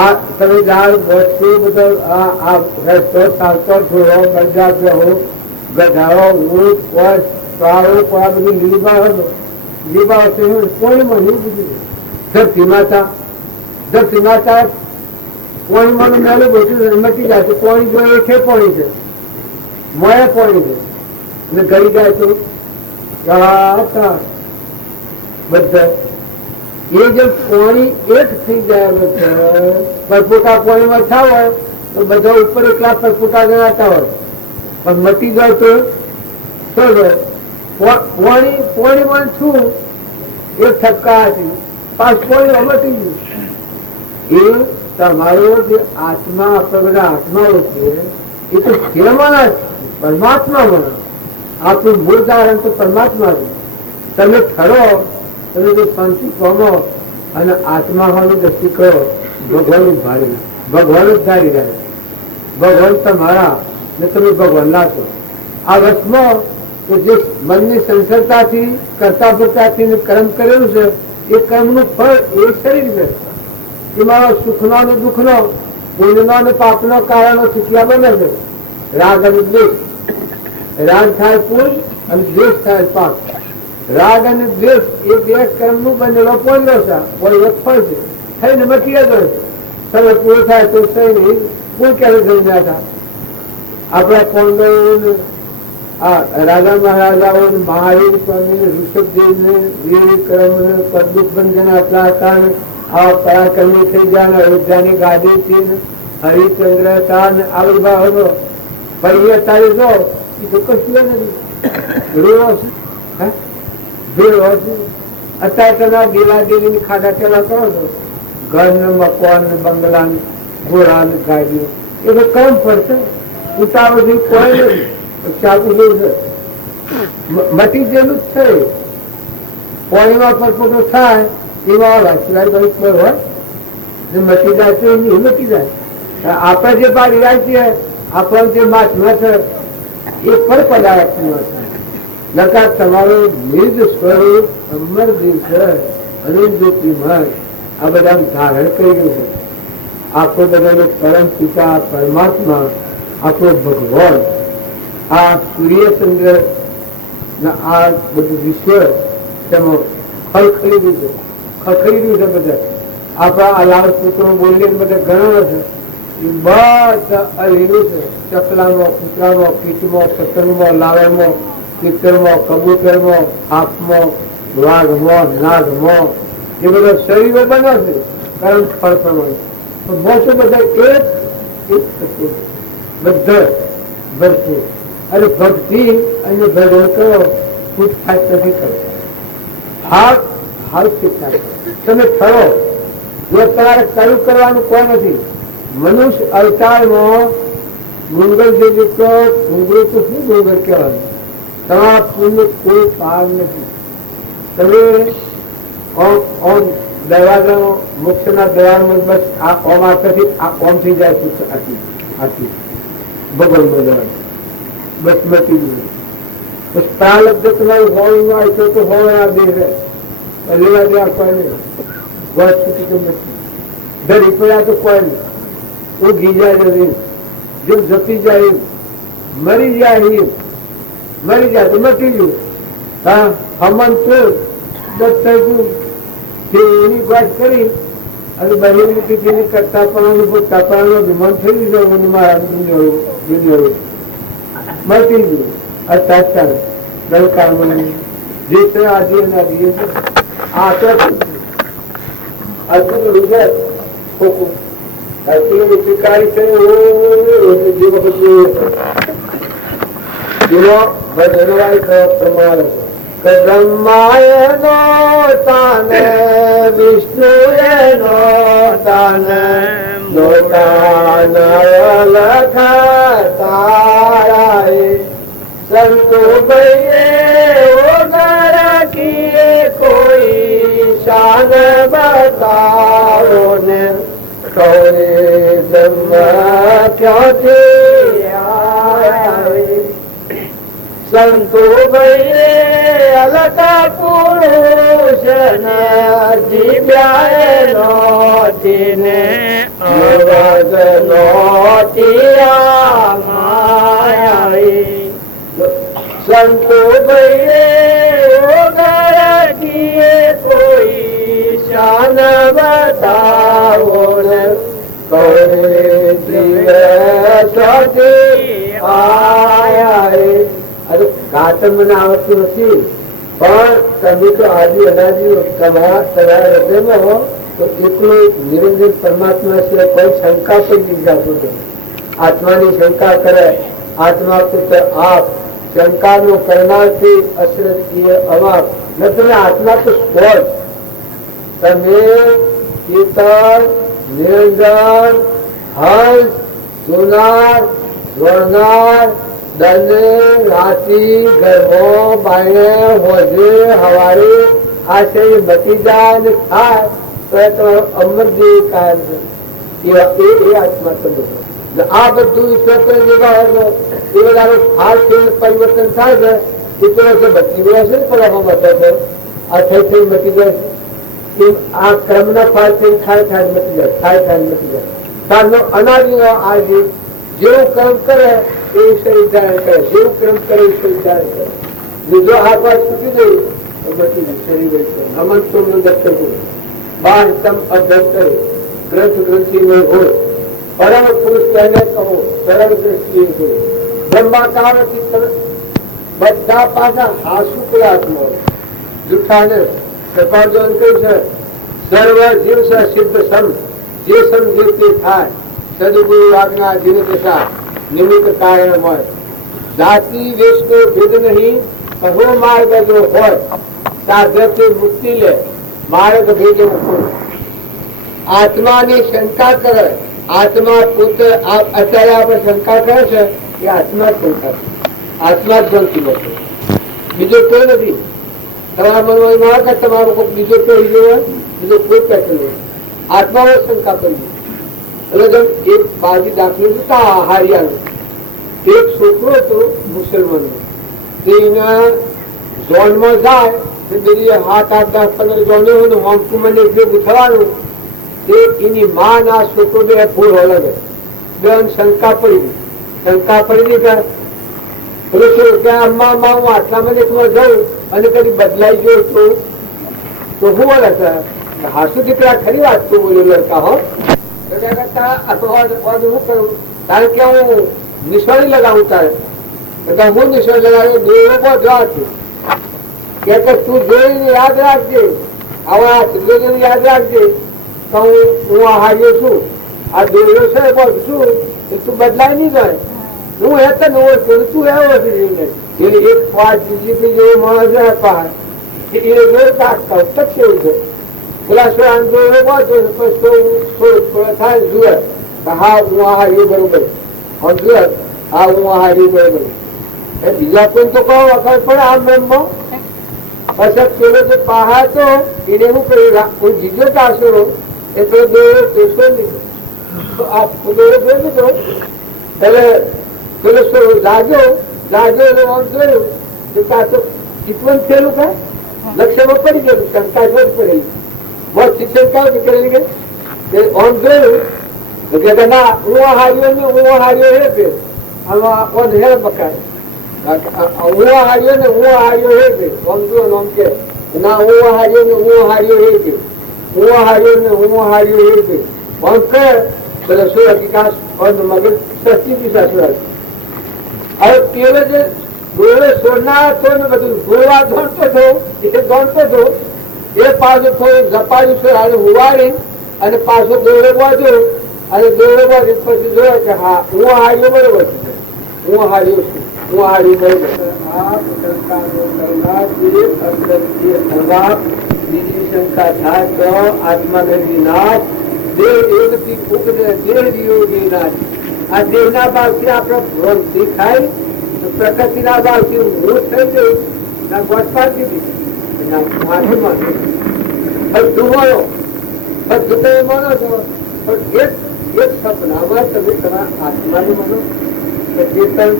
આ તમે ઝાડ વસ્તુ બધો આ રસ્તો ચાલતો થોડો ગંજા હો ગધાડો ઊંટ વર્ષ કાળો આ બધું લીબા પાણીમાં એવું બધું. ધરતી માતા પાણીમાં મેલું બધું મટી જાય તો પાણી જોઈએ છે, પાણી છે મોયા પાણી છે અને ગળી જાય તો બધા એ જે પાણી એક થઈ જાય બધા પરપોટા પાણીમાં થા હોય તો બધા ઉપર એકલા પરપોટા ગણાતા હોય, પણ મટી જાય તો પાણીમાં છું એક ઠપકા હતી પાછ પાણી મટી ગયું. એ તમારો જે આત્મા આપણે બધા આત્માઓ છે એ તો કેવાના જ પરમાત્મા બના. આપણું મૂળ ધારણ તો પરમાત્મા છે. તમે ઠરો, તમે જો શાંતિ પામો અને આત્મા હોવાની દ્રષ્ટિ કરો, ભગવાન જ ભારી ભગવાન જ ધારી રહ્યા. ભગવાન તમારા ને તમે ભગવાનના છો. આ વસમાં તો જે મનની સંસરતાથી કર્તાપુરતાથી કર્મ કરેલું છે એ કર્મનું ફળ એ શરીર છે. એમાં સુખનો અને દુઃખનો, પુણ્યનો અને પાપનો કારણો ચૂક્યા બને છે. રાગ અને દ્વેષ, રાગ થાય પુણ્ય અને દ્વેષ થાય પાપ. રાગ અને દ્વેષ એ બે કર્મનું બનેલો પોંડો છે, કોઈ એક ફળ છે, થઈને મટી ગયો છે. તમે પૂરું થાય તો સહી પૂર ક્યારે થઈ ના થાય. આપણા પોંડો રાજા મહારાજાઓ મહાવીર સ્વામી ઋષભદેવ વીર કર્મ પદુક બંધન આટલા હતા. આવા પરાક્રમી થઈ ગયા અયોધ્યાની ગાદી થી હરિચંદ્ર આવિર્ભાવ હતો. પણ એ અત્યારે જો એ તો કશું નથી. અત્યારે તમે ગેલા દેવી ખાડા પેલા કરો છો, ઘર ને મકવાન ને બંગલા ને ઘોડા ને ગાડીઓ એ તો કમ પડશે. ઉતાવળ કોઈ નહીં, ચાલુ મટી ગયેલું જ છે. પાણીમાં પરપોટો થાય એમાં સિવાય કોઈ હોય મટી જાય તો એ મટી જાય. આપણે જે પાડી રહ્યા છીએ, આપણને જે માછમાં છે એ ફળ પદાર્થ નકાર તમારો નિજ સ્વરૂપ અમર દિવસ અને જ્યોતિમય આ બધા ધારણ કરી ગયું છે. આપણો બધાનો પરમ પિતા પરમાત્મા આપણો ભગવાન આ સૂર્યચંદ્ર આ બધું વિશ્વ તેમાં ખળખળી રહ્યું છે, ખખડી રહ્યું છે. બધા આપણા આ લાલ પુત્રો બોલીને બધા ઘણા છે એ બધા અલીનું છે. ચકલામાં, કૂતરામાં, કીચમાં, પતંગમાં, લાવેમાં, પિત્તરમાં, કબૂતરમાં, હાથમાં, વાઘમાં, નાગમાં એ બધા શરીરો બને છે કારણ ફળ પ્રમાણે. બસો બધા એક બધા ભરપૂર. અને ભક્તિ અને ભજન કરો, પૂછતાછ નથી કરો. હાલ શીખતા તમે ઠરો. જો તમારે કયું કરવાનું કોઈ નથી. મનુષ્ય અવતારમાં ડુંગર જે દીકરો ડુંગળી તો શું ડુંગર કહેવાનું? તમારા પુણ્ય કોઈ પાર નથી. તમે દરવાજા મોક્ષના દરવાજામાં બસ આ ઓમ આથી આ ઓમ થઈ જાય આથી ભગવાન દરવાજા બસ મટી ગયું. બસ પ્રાલબ્ધ તમારું હોળનું આવશે તો હોળ આ દે લેવા દે કોઈ નહીં. વર્ષ સુધી તો નથી ધરી પડ્યા તો કોઈ નહીં. ઉગી જાય જેમ જતી જાય એમ, મરી જાય તો મટી ગયું. હા હમન તો દસ થઈ ગયું. એની વાત કરી અને બહિર્મુખી કરતા પણ વિમાન થઈ ગયું. મારા મળતી ગયું. અત્યારે ગલકાળ જે છે આજે આ શિકારી છે જે વખત પ્રમાણે બ્રહ્માયનો તાન વિષ્ણુએનો તાન લોટાન લખા તારાય સંતો ભાઈએ ઓ નારા કીએ કો શાન બતાવો ને કૌરે બ્રહ્મ ક્યાંથી આવે સંતો ભાઈ અલતા પુરુષ ને જીવ્યા નોતી ને અવગ નોતિયા માયા સંતો ભાઈ કોઈ શાન બતાવો ને કૌરે જીવ આયા ગાતમ મને આવતું નથી પણ તમે તો આદિ અનાદિ તમારા હૃદયમાં હો તો એકલો નિરંજન પરમાત્મા સિવાય કોઈ શંકા પણ નહીં જાતું નથી. આત્માની શંકા કરે આત્મા પુત્ર આપ શંકાનું કરનારથી અશ્રદ્ધીય અવાપ ન તમે આત્મા તો સ્પોર્ટ તમે ચેતન નિરંજન હંસ જોનાર જોડનાર દને રાતી ગરબો બાયણે હોજે હવારે આ શરીર બચી જાય ને થાય તો એ તમારો અમર જેવી કાયમ છે એ આત્મા તમે આ બધું ઈશ્વર જેવા હોય એ બધા ફાસ્ટ પરિવર્તન થાય છે એટલો છે બચી ગયા છે પણ બતાવે આ થઈ બચી જાય છે આ ક્રમના ફાસ્ટ થાય મચી જાય થાય મચી જાય તારનો અનાદિનો આ જેવું કર્મ કરે એવું શરીર ધારણ કરે જેવું કર્મ કરે એવું શરીર ધારણ કરે બીજો હાથ વાત છૂટી ગયું તો બચી ગયું શરીર હમન સોમનું દર્શન કર્યું બાર તમ અભ્યાસ કરે ગ્રંથ ગ્રંથિ હોય પરમ પુરુષ કહેને કહો સરળ દ્રષ્ટિએ કહો બ્રહ્માકાર બધા પાછા હાસુ કલાત્મા જૂઠા ને કૃપાર્જન કહ્યું છે સર્વ જીવ છે સિદ્ધ સમ જે સમજે તે થાય સદગુરુ આજ્ઞા જીવ દશા નિમિત્ત કારણ હોય જાતિ વેશનો ભેદ નહીં કહો માર્ગ જો હોય સાધ્યથી મુક્તિ લે માર્ગ ભેદ આત્માની શંકા કરે આત્મા પોતે અત્યારે આપણે શંકા કરે છે એ આત્મા જ શંકા છે આત્મા જ બનતી નથી બીજો કોઈ નથી તમારા મનમાં ના કે તમારો કોઈ બીજો કોઈ ગયો બીજો કોઈ પેટર્ન નહીં આત્માઓ શંકા કરી એટલે એક બાજી દાખલો હતા હારિયાનો એક છોકરો હતો મુસલમાન એના ઝોનમાં જાય બીજી 7, 8, 10, 15 ઝોને હોય ને હોમકુમારને ભેગું થવાનું એની માં ના છોકરો બે ફૂલ અલગ બેન શંકા પડી ગઈ પેલો શું ત્યાં અમ્મા માં હું આટલા મિનિટમાં જાઉં અને કદી બદલાઈ ગયો તો હું બોલે હાસુ દીકરા ખરી વાત તું બોલ્યો લડકા હો હું કરું કારણ કે હું નિશાની લગાવું તારે હું નિશાની લગાવ્યો દેવો બહુ જવા છું કે તું જોઈને યાદ રાખજે આવા સિદ્ધોને યાદ રાખજે તો હું આ હાર્યો છું આ દેવો છે બહુ છું એ તું બદલાય નહીં જાય હું એ તો નવો છું તું એવો છે એક વાત જીજીપી જેવો માણસ હતા એ જોયું કૌતક કેવું છે પેલા સો આંદોલન થાય જુએ હા હું આ હાર્યું બરોબર જુએ હા હું આ હાર્યું બરોબર બીજા કોઈ તો કહો વખત પણ આમ મેમમાં પછી પેલો જે પહાડ તો એને હું કર્યું હું જીજો ચાસો એ તો દેવો તેસો લીધો આ દેવો જોઈ લીધો એટલે પેલો લાગ્યો એટલે આમ જોયું કે કાચો ચિતવન થયેલું કાંઈ લક્ષ્યમાં પડી ગયેલું શંકા જ પડેલી બહુ શિક્ષણ કામ નીકળેલી ગઈ આમ જોયું કે ના હું હાર્યો ને હું હાર્યો હે કે આમાં હે બકાય હું હાર્યો ને હું હાર્યો હે કે આમ જો આમ કે ના હું હાર્યો ને હું હાર્યો હે કે હું હાર્યો ને હું હાર્યો હે કે આમ કહે પેલા શું હકીકાત મગજ સસ્તી દિશા શું હવે પેલો જે ડોળે છોડનાર હતો ને બધું ગોળવા દોડતો હતો એ દોડતો હતો એ પાછો થોડું ઝપાડ્યું છે અને ઉવાડી અને પાછો દોડે બાજુ અને દોડે બાજુ પછી જોયો કે હા હું હાર્યો બરોબર છું હું હાર્યો છું હું હાર્યું બરોબર બીજી શંકા થાય તો આત્મા ગરબી નાશ દેહ એકથી ઉપજે દેહ વિયોગી નાશ આ દેહના ભાવથી આપણે ભ્રમ દેખાય તો પ્રકૃતિના ભાવથી હું થઈ ગયું ના ગોઠવા દીધી ના માથે બધું માનો, બધું તમે માનો છો, પણ એક સપનામાં તમે તમારા આત્માને માનો, ચેતન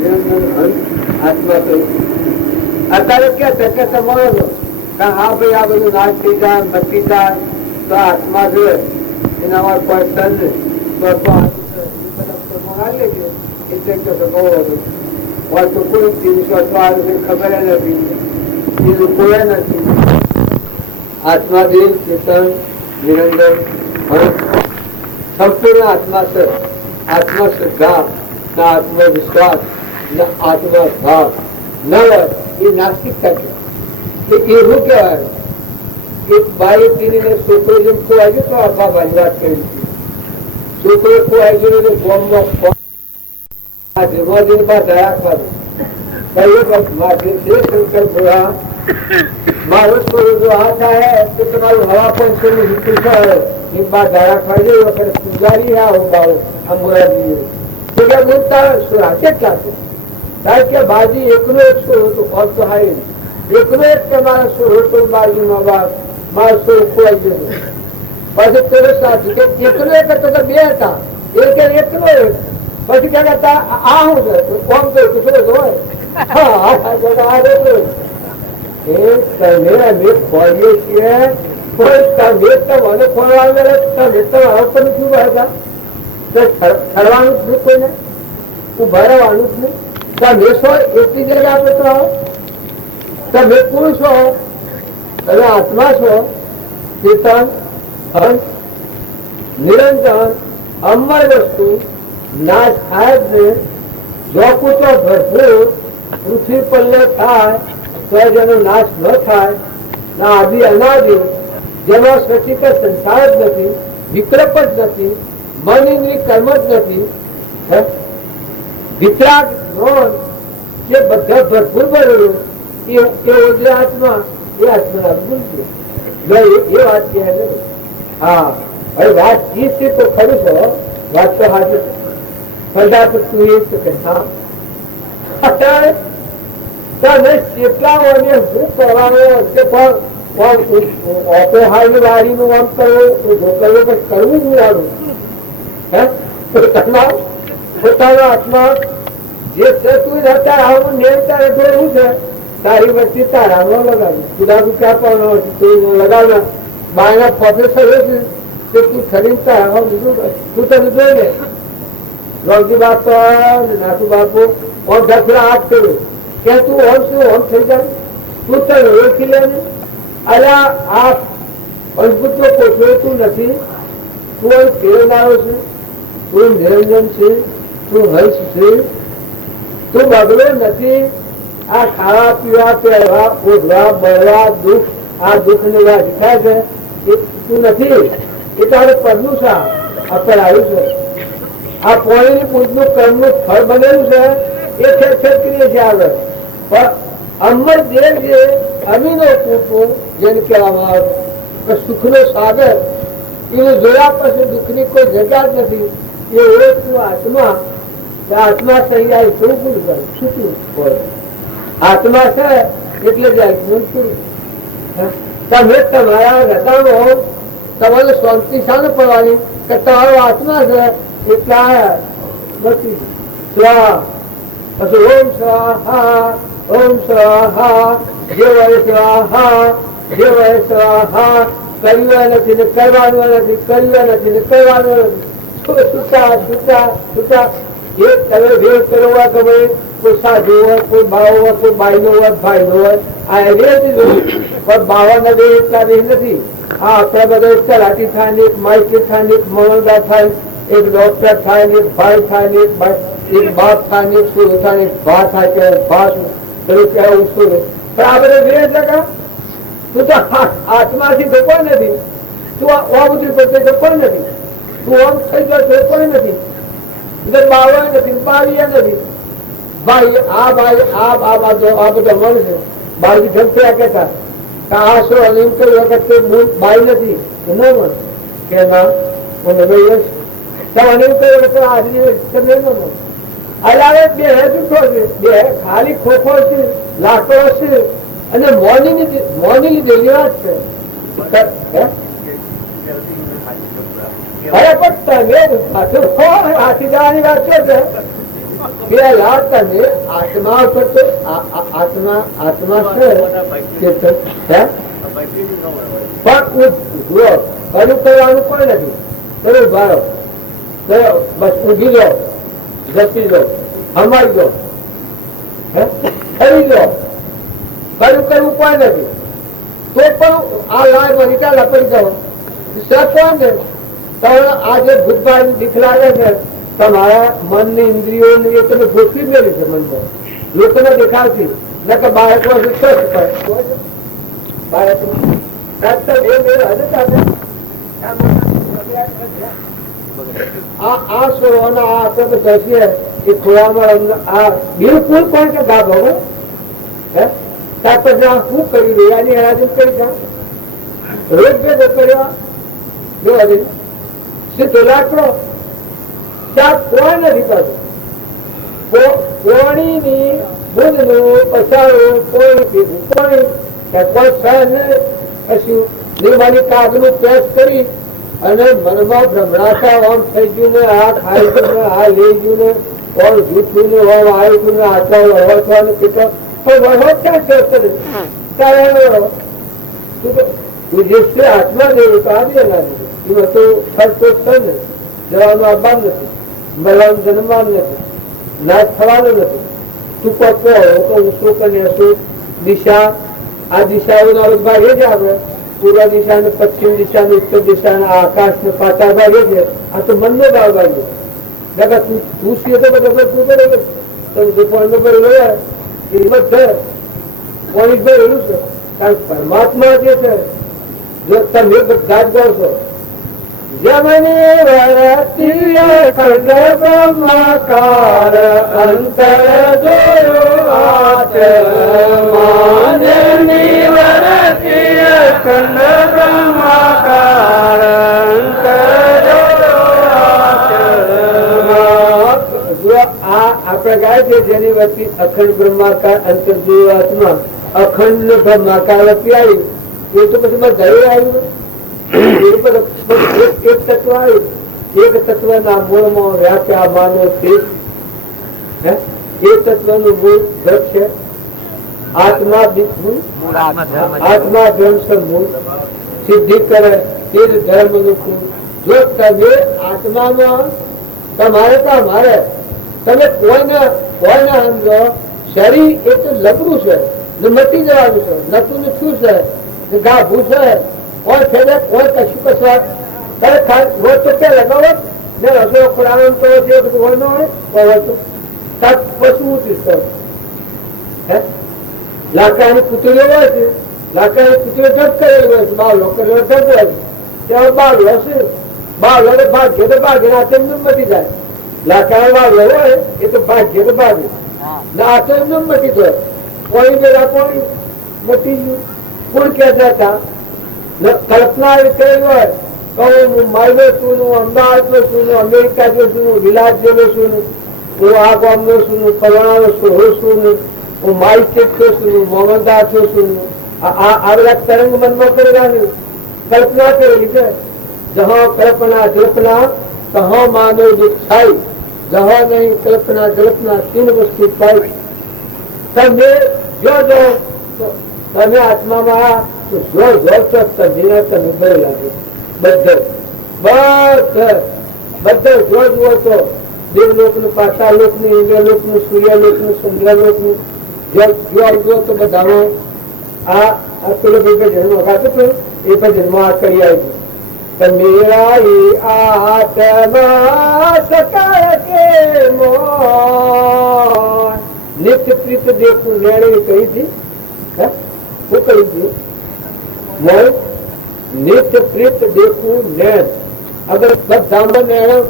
નિરંજન અંત આત્મા કહ્યું. અત્યારે કે તમે માનો છો હા ભાઈ આ બધું નાશ થઈ જાય, મટી જાય તો આત્મા છે એના કોઈ તન એટલે કોઈ દિવસો ખબર નથી, બીજું કોઈ નથી. આત્માધીન ચેતન નિરંજન સંપૂર્ણ આત્મા છે. આત્મશ્રદ્ધા ના આત્મવિશ્વાસ ના આત્મભાવ ન હોય એ નાસ્તિકતા કહેવાય. એવું કહેવાય એક બાઈ પીને છોકરો જેમ ખોવાઈ ગયો તો આપા ભાઈ વાત કરી છોકરો ખોવાઈ ગયો જન્મદિન બાદ દયા શંકર ભોળા મારો છોરો જો આ થાય તો તમારું હવા પણ એક બાર દયા ખાઈ વખત પૂજારી આવું બાળો અંબોરાજી કેટલા છે કારણ કે બાજી એકનો એક છોરો તો ફળ તો હારી એકનો એક તમારા છોરો તો બાજુમાં બાદ મારો છોરો ખોવાઈ ગયો પછી તેરો સાચું કે એકનો એક હતો તો બે હતા એક એકનો એક પછી ક્યાં કરતા આ હું છે કોમ તો કુતરો જ હોય તમે અમે ખોલીએ છીએ પણ તમે તમને ખોલવાનું શું હતા ઠરવાનું જ નહીં કોઈને ઉભા રહેવાનું જ નહીં. તમે છો એટલી જગ્યા આપે તો આવો. તમે પુરુષ છો, તમે આત્મા છો, ચેતન અંત નિરંજન અમર વસ્તુ નાશ થાય જ નહીં. જો કૂતો ભરપૂર પૃથ્વી પલ્લે થાય તો જેનો નાશ ન થાય ના આદિ અનાદિ જેનો સચિત સંસાર જ નથી, વિકલ્પ જ નથી, મન ઇન્દ્રિય કર્મ જ નથી, વિતરાગ જ્ઞાન જે બધા ભરપૂર ભરેલું એ આત્મા એ આત્મા ભૂલ છે એ વાત કહે ને. હા હવે વાત જી છે તો ખરું છે, વાત તો હાજર બધા તું એ તો કે હા અત્યારે તમે કેટલાઓને શું કરવાનું હશે પણ ઓપે હાલની વાડીનું આમ કરવું કરવું પણ કરવું જ વાળું પોતાનો આત્મા જે છે તું અત્યારે આવું નેમ તારે જોયું છે તારી વચ્ચે તારામાં લગાવ્યું કુદાકું ક્યાં પણ તું લગાવ્યા બાયના પ્રોફેસર છે કે તું ખરીદ તારામાં લીધું તું તને જોઈ લે રોજી બાપુ નાથુ બાપુ ઓમ ધખડા હાથ કર્યું કે તું ઓમ શું ઓમ થઈ જાય તું તને ઓળખી લે ને અલ્યા આ પંચભૂતો કોઠવેતું નથી. તું પ્રેરનારો છે, તું નિરંજન છે, તું હર્ષ છે, તું બગડો નથી. આ ખાવા પીવા પહેરવા ઓઢવા બળવા દુઃખ આ દુઃખ ને દેખાય છે એ તું નથી. એ તારે પદનું છે અત્યારે આવ્યું છે. આ પોણી પૂજનું કર્મનું ફળ બનેલું છે એ ક્ષત્રિય છે આગળ પણ અમર દેવ જે અમીનો પૂતું જેને કહેવામાં આવે સુખનો સાગર એને જોયા પછી દુઃખની કોઈ જગ્યા જ નથી. એ ઓળખતું આત્મા આત્મા સહિયાય શું પૂરું કરે છૂટું હોય આત્મા છે એટલે જાય તમે તમારા હૃદયમાં તમારે શાંતિ શાને પડવાની કે તમારો આત્મા છે એટલા નથી. સ્વાહા પછી ઓમ સ્વાહા ઓમ સ્વાહા દેવાય સ્વાહા દેવાય સ્વાહા કર્યું નથી ને કરવાનું નથી કર્યું નથી ને કરવાનું નથી. છૂટા છૂટા છૂટા એક તમે ભેદ કરવા ગમે કોઈ સાધુ હોય કોઈ ભાવ હોય કોઈ બાઈ નો હોય ભાઈ નો હોય આ રેજ પણ બાવાના બે એટલા બે નથી. આ આપણા બધા એક તલાટી થાય ને એક માઇકી થાય ને એક મમલદાર થાય એક ડોક્ટર થાય ને એક ભાઈ થાય ને એક બાપ થાય ને એક સુર થાય ને એક ભા થાય કે ભા પેલું કહેવું સુર પણ આ બધા બે લગા તું તો આત્માથી ધોકો નથી. તું આ બધું પ્રત્યે ધોકો નથી. તું આમ થઈ ગયો ધોકો નથી. બાવા નથી બાવીયા નથી. ભાઈ આ બધા મળશે બાળકી જમતા કહેતા આ શું અને એમ કહ્યું વખત બાઈ નથી ન મળે કે ના મને ભાઈ તમને એમ કહ્યું વખત આજની તમને ન મળે. અલાવે બે જૂઠો છે બે ખાલી ખોખો છે લાકડો છે અને મોની લીધેલી વાત છે. અરે પણ તમે પાછું કોણ હાથી જવાની વાત છે પેલા તમે આત્મા કરતો આત્મા આત્મા છે પણ જુઓ કરું કરવાનું કોઈ નથી કરું ભારો બસ ઉગી લો જતી લો હમાઈ લો ફરી લો કરું કરવું કોઈ નથી તો પણ આ લાય નિકાલા પડી જાઓ કોણ ને તમે આ જે ભૂતભાઈ દીખલાવે છે તમારા મનની ઇન્દ્રિયો એ તમે ગોઠવી મેળવી છે મનમાં લોકોને દેખાડતી ન કે બાળકો બાળકો આ સ્વરોના આ આપણે દસીએ એ ખોળામાં આ બિલકુલ પણ કે ગા ભગો ત્યાર પછી આ શું કરી રહ્યાની હરાજી કરી ત્યાં રોજ ભેગો કર્યો જો હજી સીધો લાકડો ત્યાં કોઈ નથી કરતો કોણીની બુંદનો પછાડો કોઈ કીધું કોઈ કોઈ સહન પછી નિર્માની કાગનું પ્રેસ કરી અને મનમાં ભ્રમણાતા ઓમ થઈ ગયું ને આ ખાઈ ગયું ને આ લઈ ગયું ને ઓમ જીતું ને ઓમ આવી ગયું ને આટલા વળવાનું પીતો પણ વળો ક્યાં છે ત્યારે જે આત્મા દેવું તો આવી ના એમાં તો ખર્ચો છે ને જવાનું આવવાનું નથી મળવાનું જન્મવાનું નથી નાશ થવાનું નથી તું કહો તો હું શું કરીએ શું દિશા આ દિશાઓના ભાગ એ જ આવે પૂર્વ દિશા ને પશ્ચિમ દિશા ને ઉત્તર દિશા ને આકાશ ને પાતાળ ભાગ એ છે આ તો મનનો ભાવ ભાગ્યો જગા તું છીએ તો બધા તું બરોબર તમે દુકાન પર લો કિંમત છે કોની ભરેલું છે કારણ પરમાત્મા જે છે જો તમે બધા જ ગયો છો જમની વરતીય ખંડ બ્રહ્માકાર અંતર જોયો આત્માની વરતીય ખંડ બ્રહ્માકાર અંતર જોયો આ આપણે ગાય છે જેની વચ્ચે અખંડ બ્રહ્માકાર અંતર જોયો આત્મા અખંડ બ્રહ્માકાર વચ્ચે આવી એ તો પછી માં ગયું આવ્યું એક તત્વ આવ્યું એક તત્વ ના મૂળમાં વ્યાખ્યા માનો એ તત્વ નું મૂળ ધર્મ છે આત્મા આત્મા ધર્મ છે મૂળ સિદ્ધિ કરે તે જ ધર્મ નું મૂળ જો તમે આત્મામાં તમારે તો અમારે તમે કોઈને સમજો શરીર એ તો લબડું છે મટી જવાનું છે નતું શું છે ગાભું છે કોઈ ફેરે કોઈ કશું કશું રોજ તો ક્યાં લગાવો ને રસોઈ ખોરાવાનું તો જે બધું હોય ન હોય તો પશુ લાકડાની પુતળીઓ હોય છે લાકડાની પુતળીઓ ઢગ કરેલી હોય છે બાવલો કરેલો ઢગ હોય છે ત્યાં બાવલો છે બાવલો ભાગ્ય તો ભાગ્ય ના તેમ મટી જાય લાકડા બાવલો હોય એ તો ભાગ્ય તો ભાગ્ય ના તેમ મટી જાય કોઈ બેરા કોઈ મટી ગયું કોણ કહેતા હતા કલ્પના કરેલી હોય તો હું માયલો છું અમદાવાદ નો છું અમેરિકા જો છું વિલાસ જેલો છું હું આ ગામ નો છું ફલાણા છું હું માઇકેટ છું મોહમ્મદાર છું આ બધા તરંગ મનમાં કરેલા કલ્પના કરેલી છે જહા કલ્પના જલ્પના કહા માનવ દુખાઈ જહા નહીં કલ્પના જલ્પના તીન વસ્તુ પાઈ તમે જો તમે આત્મામાં જો તમે ભરે લાગે બધે જો જુઓ તો દેવલોક નું પાતાલોક નું ઇન્દ્રલોક નું સૂર્યલોક નું ચંદ્રલોક નું જો તો બધાનો આ પેલો જન્મ વગાતો હતો એ પણ જન્મ આ કરી આવ્યું મેરા આત્મા સકાય કે નિત્ય પ્રીત દેખું લેણે કહી હતી શું કહી હતી નિત્ય પ્રીત દેખું નૈન અગર બધામાં નૈણ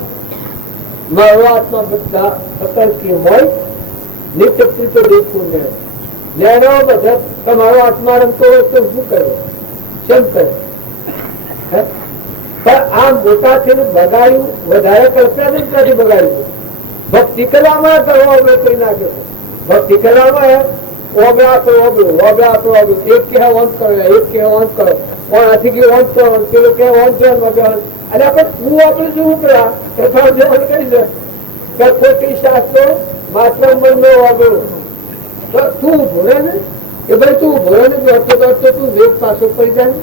મારો આત્મા બધા પકડતી હોય નિત્ય પ્રીત દેખું નૈન નૈણો બધા તમારો આત્મા રમતો હોય તો શું કરો કેમ કરે પણ આ મોટા થઈને બગાડ્યું વધારે કલ્પના નથી બગાડ્યું ભક્તિ કરવામાં કરવા કઈ નાખે ભક્તિ કરવામાં એક કે અંત કરો એક કે અંત કરો આથી ગયો વાંચતો પેલો કે વાંચો અને આપણે તું આપણે શું કર્યા કહી દે કે ખોટી શાસ્ત્રો માત્ર મનનો વાગડો તો તું ભોરે ને કે ભાઈ તું ભોરે ને દોડતો દોડતો તું વેગ પાછો પડી જાય,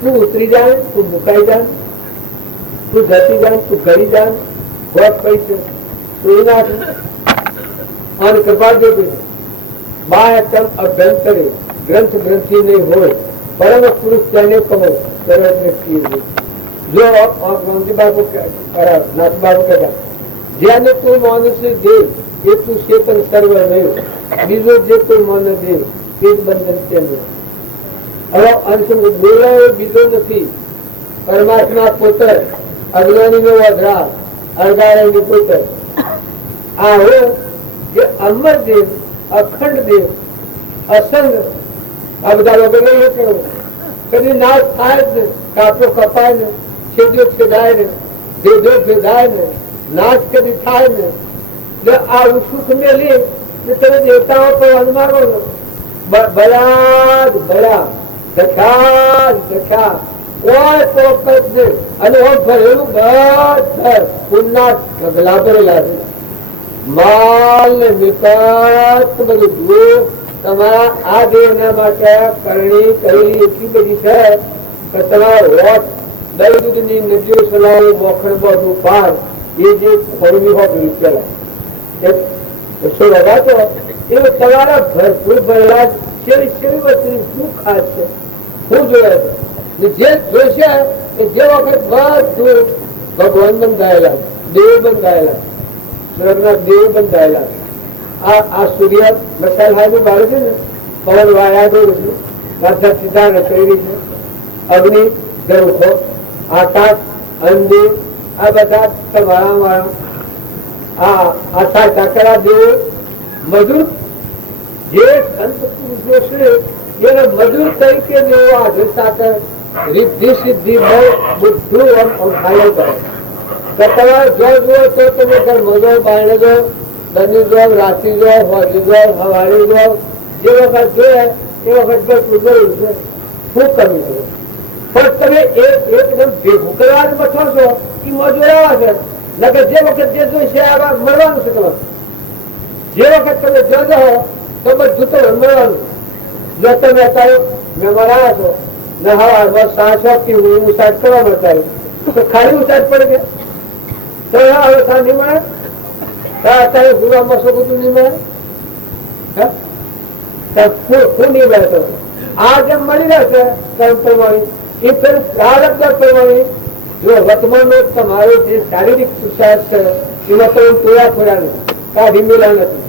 તું ઉતરી જાય, તું મુકાઈ જાય, તું જતી જાય, તું ઘડી જાય, ભોગ પડી તું નાખ અને કૃપા જોઈ બાહ્યતમ અભ્યંતરે ગ્રંથ ગ્રંથિ નહીં હોય પરમ પુરુષ તેને કહો સરળ વ્યક્તિ જો બાબુ નાથ બાબુ કહેતા જેને કોઈ માનુષ્ય દે એ તું ચેતન સર્વ નહીં, બીજો જે કોઈ માન દે તે જ બંધન તેનું. હવે અંશ બોલાયો બીજો નથી, પરમાત્મા પોતે અજ્ઞાની નો વધરા અર્ધારાની પોતે આવો જે અમર દેવ અખંડ દેવ અસંગ આ બધા લોકો લઈએ કેવું કદી નાશ થાય જ ને, કાપો કપાય ને, છેદ્યો છેદાય ને, ભેદો ભેદાય ને, નાશ કદી થાય ને. એટલે આ સુખ ને લે તમે દેવતાઓ પર અનુમાનો બળા બળા દખા દખા કોઈ ચોક્કસ ને અને ભરેલું બધા પુનઃ ઢગલા ભરેલા છે. માલ ને મિલકત બધું જુઓ તમારા આ દેહના માટે કરણી કરેલી એટલી બધી છે કે તમારા હોઠ દહીં દૂધની નદીઓ સલાવે મોખણ બધું પાર એ જે ખોરવી હોય પેલા લગાતો એ તમારા ભરપૂર ભરેલા શેરી શેરી વસ્તુની શું ખાસ છે શું જોયા છે જે જોશે જે વખત બધું ભગવાન બંધાયેલા દેવ બંધાયેલા સ્વર્ગના દેવ બંધાયેલા આ સૂર્ય મસાલ હાજર બાળે છે ને પવન વાયા પાછા સીધા રચેલી છે અગ્નિ ગર્ભો આકાશ અંદે આ બધા તમારા વાળા આશા કાકરા દેવ મજૂર જે સંત પુરુષો છે એને મજૂર તરીકે દેવો હાજર સાથે રિદ્ધિ સિદ્ધિ બહુ બધું હાયલ કરે. તમારે જો જુઓ તો તમે મજો બાયણે જો ધની જો રાશિ જો હોજી જો હવારી જો જે વખત જોઈએ એ વખત બધું જોયું છે શું કરવું છે. પણ તમે એકદમ ભેગું કરવા બચો છો એ મજો એવા છે નકર જે વખત જે જોઈશે આ મળવાનું છે તમારે. જે વખત તમે જોજો તો બધું તો મળવાનું. જો તમે અત્યારે મહેમાન આવ્યા છો ને હવા સાત હું ઉસાટ કરવા મળતા તો ખાલી ઉસાટ પડી ગયા તો હવે સા નહીં મળે અત્યારે ગુલામાં શું બધું નહીં મળે શું નહીં મળે તો આ જેમ મળી રહેશે કર્મ પ્રમાણે એ ફેર પ્રારબ્ધ પ્રમાણે જો વર્તમાનનો તમારો જે શારીરિક સુશાસ છે એમાં તમે તોયા ફોડ્યા નથી, કાઢી મેળા નથી,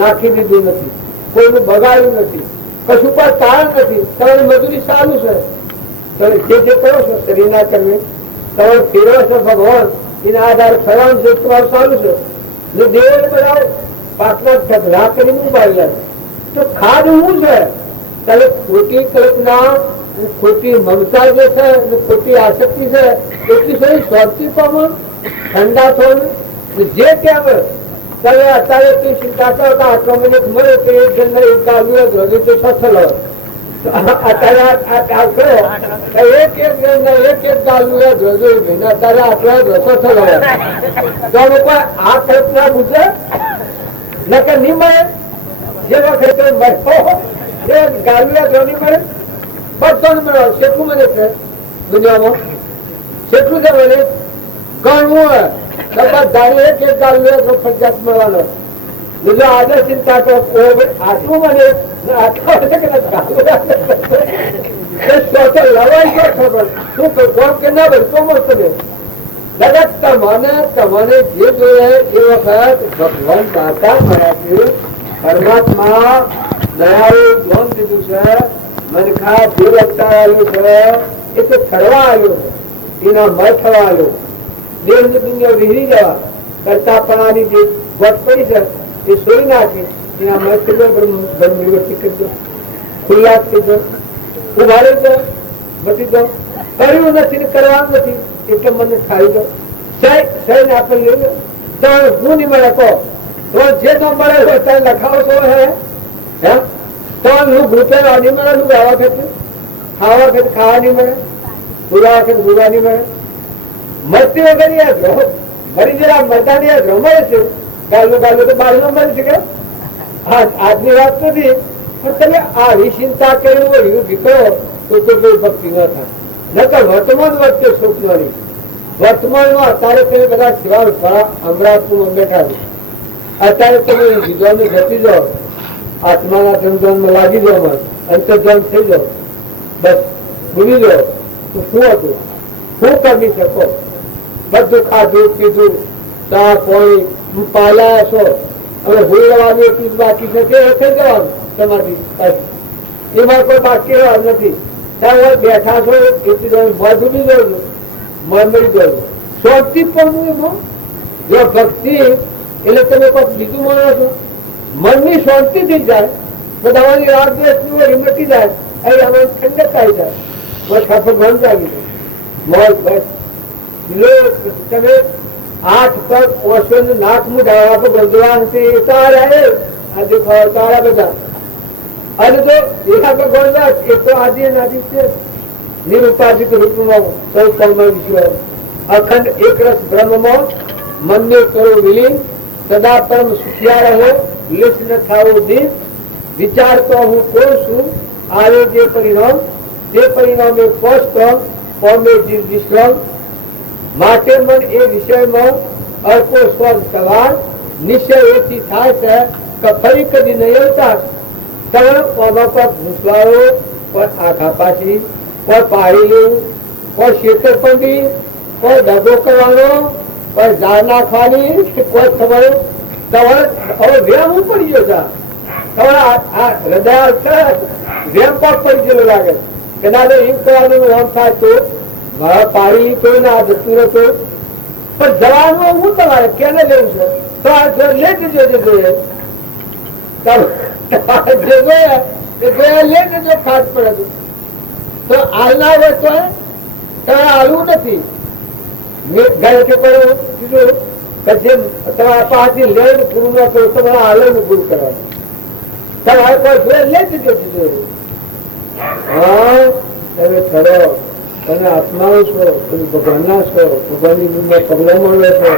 નાખી દીધું નથી, કોઈનું બગાડ્યું નથી, કશું પર કારણ નથી. તમારી મજૂરી સારું છે. તમે જે કરો છો શરીરના કર્મે તમે ફેરવો છો ભગવાન એના આધારે ફરવાનું છે તમારું સારું છે. જો દેવ બધા પાકના ઢગલા કરીને ઉભાડેલા તો ખાદ શું છે તમે ખોટી કલ્પના ખોટી મમતા જે છે ખોટી આસક્તિ છે એટલી સારી સ્વાર્થી પામો ઠંડા થો જે કેમ તમે અત્યારે તું ચિંતા કરો તો 8 મિનિટ મળે તો એક જણ એક ગાલ્યું ધ્વજે તો સફળ હોય અત્યારે એક ગાલ્યું ધ્વજો અત્યારે આટલા સફળ હોય તો લોકો આ કલ્પના પૂછે નકર નહીં મળે. જે વખતે મળો એ ગાલ્યું ધ્વની મળે બધો મળે. કેટલું મને છે દુનિયામાં કેટલું છે મને ગણવું ધારી એક ગાલ્યું ફરજિયાત મળવાનો. બીજો આગળ ચિંતા તો આટલું મને લવાઈ ગયો ખબર શું કોણ કે ના ભાઈ તો મળતો ને દાદા તમને જે જોઈએ એ વખત ભગવાન દાતા મળ્યા છે. પરમાત્મા દયાળુ ધ્યાન દીધું છે. મનખા જે રસ્તા આવ્યું છે એ તો ફરવા આવ્યો છે, એના મર થવા આવ્યો. દેહ ની દુનિયા વિહરી જવા કરતા પણાની જે વટ પડી છે એ સોઈ નાખે એના મર થઈ જાય બ્રહ્મ નિવૃત્તિ કરી દો, ખુલ્લાસ થઈ દો, ઉભારી દો, બધી દો. કર્યું નથી ને કરવાનું નથી એટલે મને ખાઈ દો. સહી ને આપણે લઈ લો તો હું નહીં મળે કહો તો જે ન મળે હોય ત્યારે લખાવો છો હે તો હું ગ્રુપે નહીં મળે હું ગાવા ખેતું ખાવા વખત ખાવા નહીં મળે, પૂરા વખત પૂરા નહીં મળે. મરતી વગર યાદ રહો, મરી જરા મરદાની યાદ રહો મળે છે. ગાલું ગાલું તો બાજુમાં મળી શકે. આજની વાત નથી, પણ તમે આવી ચિંતા કરી હોય દીકરો તો કોઈ ભક્તિ ન થાય. નકર વર્તમાન વખતે સુખ નહીં. વર્તમાનમાં અત્યારે તમે બધા સેવા અમરાપુરમાં બેઠા છો. અત્યારે તમે વિદ્વાનને જતી જાઓ, આત્માના ધનધનમાં લાગી જાઓ, અંતર્ધન થઈ જાઓ, બસ ભૂલી જાઓ તો શું હતું, શું કરી શકો? બધું ખાધું પીધું, ચા પાણી પાલ્યા છો, અને ભૂલવાનું એટલું જ બાકી છે તે થઈ જવાનું તમારી પાસે. એમાં કોઈ બાકી રહેવાનું નથી. ત્યાં બેઠા છો એટલી મન ડૂબી જાવ છો, મન મળી જાવ છો. શાંતિ પણ એમાં જો ભક્તિ એટલે તમે કોઈ બીજું માનો છો, મનની શાંતિ થઈ જાય, બધાની રાત દિવસની હિંમતી જાય, અહીં આમાં ઠંડક આવી જાય, બસ ખાતો મન જાગી જાય, મોજ બસ. તમે 8 પગ ઓછો નાક મુઢાવા પર બંધવાન છે તારા આ દેખાવ તારા બધા. અને તો એના પર ગણવા એ તો આદિ નાદિ છે, નિરુપાધિક રૂપમાં સૌ કર્મ વિષય અખંડ એક રસ બ્રહ્મમાં મનને કરો વિલીન, સદા પરમ સુખિયા રહો, લેશ ન થાવો દીન. વિચારતો હું કોણ છું, આવે જે પરિણામ તે પરિણામે પહોંચતો પામે જીવ વિશ્રામ. માટે મન એ વિષયમાં અલ્પો સ્વર્ગ સવાર, નિશ્ચય એથી થાય છે કે ફરી કદી નહીં આવતા. તમે કોનો પર ભૂસવાળો, કોઈ આખા પાછી, કોઈ પાડી લેવું, કોઈ છેતરપિંડી, કોઈ દગો કરવાનો, કોઈ ઝાડ નાખવાની, કોઈ તમારે હવે વેમ પડી ગયો છે. તમારા આ હૃદય વેમ પર પડી ગયેલો લાગે. કદાચ એમ કરવાનું આમ થાય તો પાડી તો ના જતું રહેતો, પણ જવાનું હું તમારે કેને લેવું છે તો આ લે જજો જે જોઈએ જે જોયા એ જોયા લે જજો. ખાસ પડે તો હાલના હોય તો તમારે હાલવું નથી. ગયા કે પડે કીધું કે જેમ તમારા પાસેથી લઈને પૂરું ન કરો તમારે હાલનું પૂરું કરવાનું. તમારે કોઈ જોયા લે જજો જોઈએ. હા તમે ખરો તમે આત્માઓ છો, તમે ભગવાનના છો, ભગવાનની દુનિયા પગલા મળે છો.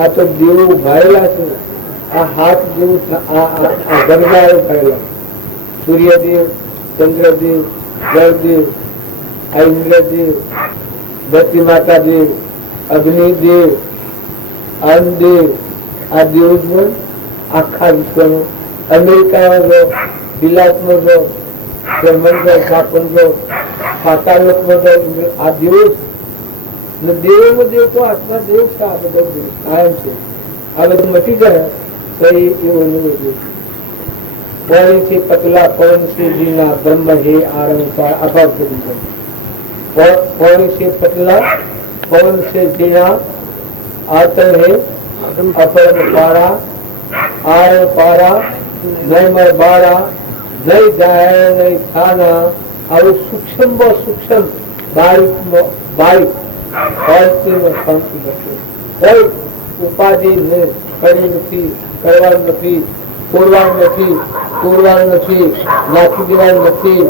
આ તો દેવ ઉભાયેલા છે, આ હાથ જેવું ગરગાઓ થયેલા. સૂર્યદેવ, ચંદ્રદેવ, જળદેવ, આ ઇન્દ્રદેવ, ધરતી માતાદેવ, અગ્નિદેવ, અન્નદેવ, આ દેવ જ આખા વિશ્વનો. અમેરિકામાં જો, બિલાતમાં જો, જર્મન જો, જાપાન જો, પાતાળ લોકમાં જો, આ દેવ દેવોમાં દેવ તો આત્મા દેવ છે. આ બધા દેવ કાયમ છે. આ બધું મટી જાય તો એવું નહીં. पौड़ी से पतला पवन से जीना ब्रह्म है आरंकार अभाव करी है. पौड़ी से पतला पवन से जीना आतन है अपरम पारा आर पारा नहीं मर बारा नहीं जाए नहीं खाना. अब सूक्ष्म व सूक्ष्म बारीक કોઈ ઉપાધિ કરી નથી, કરવાનું નથી, તોડવાનું નથી, તોડવાનું નથી, નાખી દેવાનું નથી.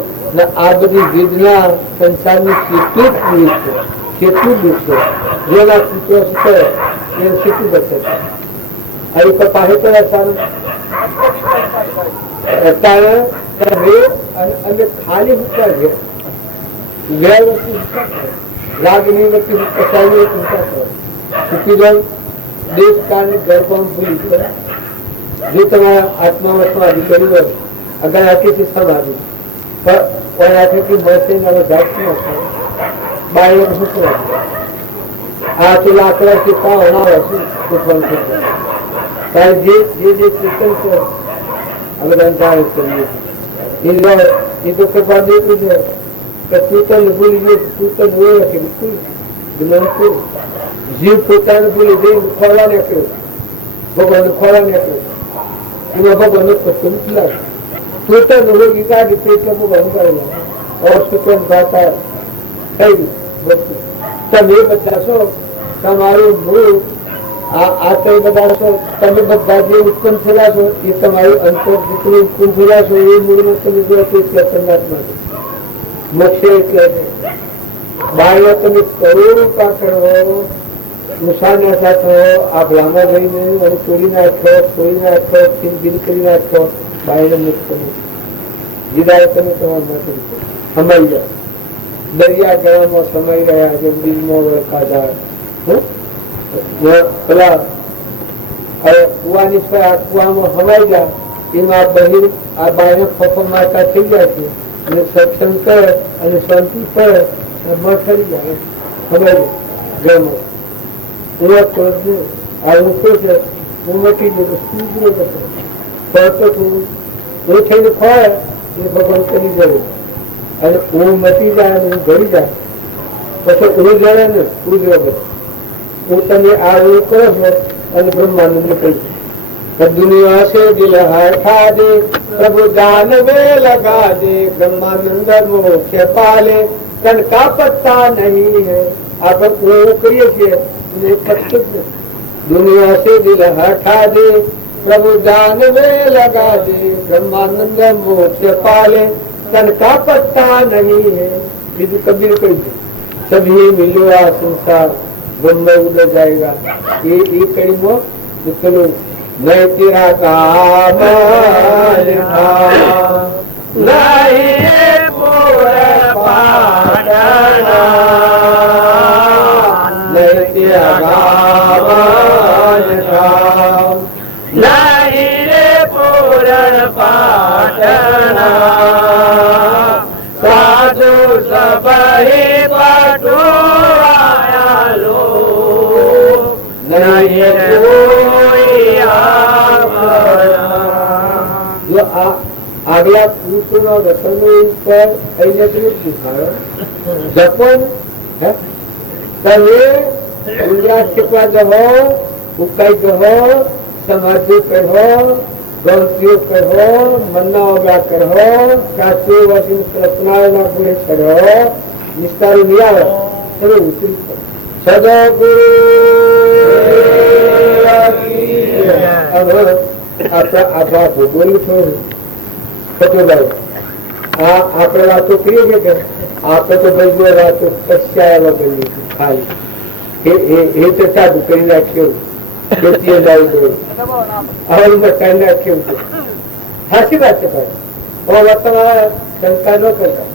આ બધી વેદના સંસારની કેટલી દુઃખ છે, કેટલું દુઃખ છે. જેના પુત્રો છે એ કેટલું બચે છે. અહીં તો પાસે તો સારું અને ખાલી મૂકવા છે. ગેરવસ્તુ રાગની વસ્તુ કસાયની ચિંતા કરો. ચૂકી જાય દેશ કાળની ગર્ભમાં ભૂલી ગયા. જો તમારા આત્માવસ્થા અધિકારી હોય અગર આખીથી સમાધિ પણ આખીથી મળશે ને હવે જાતથી બાળક શું કરવા આ તો લાકડાથી પાવ હણાવે છે ઉઠવાનું છે. કારણ જે ચેતન છે હવે અંધારે કરીએ એ તો કૃપા દેતું છે કે ચેતન ભૂલી ગયું. ચેતન હોય કે બિલકુલ જીવ પોતાને ભૂલી જઈ ખોરવા નીકળ્યો, ભગવાન ખોરવા નીકળ્યો. એમાં ભગવાન કશું નથી. ચેતન હોય કાઢી પેટને ભગવાન કરેલા ઓર સુકન ભાતા થઈ વસ્તુ તમે બધા છો. તમારું મૂળ આ તમે બધા છો. તમે બધા જે ઉત્પન્ન થયેલા છો એ તમારું અંતર જેટલું ઉત્પન્ન થયેલા છો એ મૂળમાં તમે જો તે ચેતનાત્મા છે. મોક્ષે એટલે બાળને તમે કરોડ પાકડો ઉષાના સાથે આભલામાં જઈને અને ચોરી નાખ્યો બિલ કરી નાખ્યો બાળને મુક્ત કરી વિદાય તમે તમારા સમાઈ જાય દરિયા ગળામાં સમાઈ રહ્યા છે બીજમાં વળખાતા પેલા કુવાની કુવામાં હવાઈ ગયા એમાં બહિર આ બાળને ફોફો મારતા થઈ ગયા છે અને સત્સંગ કરે અને શાંતિ કરે ઠરી જાય હવાઈ જાય ઘરમાં આ ઊંચો છે હું મટી ગયો સૂત્રો ફરતો છું એ થઈને ફરે એ ભગવાન કરી જાય અને હું મટી જાય અને હું ઘડી જાય પછી હું જડે ને તું જો હું તમે આ એવું કરો છો અને બ્રહ્માનંદ કહી दुनिया से दिल हटा दे प्रभु दान में लगा दे ब्रह्मानंद मोक्ष पाले तन का पत्ता नहीं है आप करिए दुनिया से दिल हटा दे प्रभु दान में लगा दे ब्रह्मानंद मोक्ष पाले तन का पत्ता नहीं है बीजू कबीर कही सभी मिलो आ संसार ब्रह्म उड़ जाएगा ये कड़ी वो चलो मैं तेरा काम नहीं पूरे पाटना मैं तेरा काम नहीं रे पूरे पाटना साधु सब ही पटुआया लो नहीं जो આગલા પુરુષોના વચનો ઉપર અહીંયાથી પૂછાયો જપન તમે ગુજરાત શીખવા જહો ઉકાઈ જહો સમાધિ કહો ગણતીઓ કહો મનના ઓગા કહો શાસ્ત્રીય વાસી કલ્પનાઓના ગુણે કરો નિસ્તારો નહીં આવે તમે ઉતરી સદગુરુ આપણા ભોગવવું છું આપણે વાતો કરીએ છીએ કે આપણે તો ભાઈ વાતો પશ્ચાયા વગરની ખાલી એ તો સાદું કરી નાખ્યું ખેતીએ લાવી દઉં હવે મકાન નાખ્યું સાચી વાત છે ભાઈ તમારા શંકા ન કરતા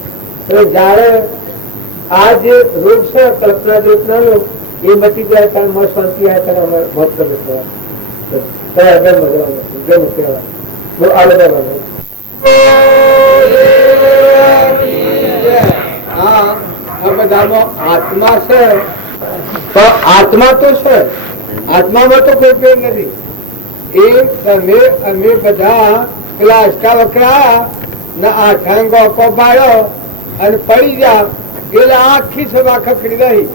તમે જાણે આ જે રોગ છે કલ્પના દેશનાનો એ મટી જાય કારણ માં શાંતિ આવે ત્યારે અમારે મોત કરે આત્મા છે તો આત્મા તો છે આત્મામાં તો કોઈ પેર નથી એ તમે અમે બધા પેલા અષ્ટાવક્રા ના આઠાંગો કોપાડ્યો અને પડી જા એટલે આખી સભા ખખડી રહી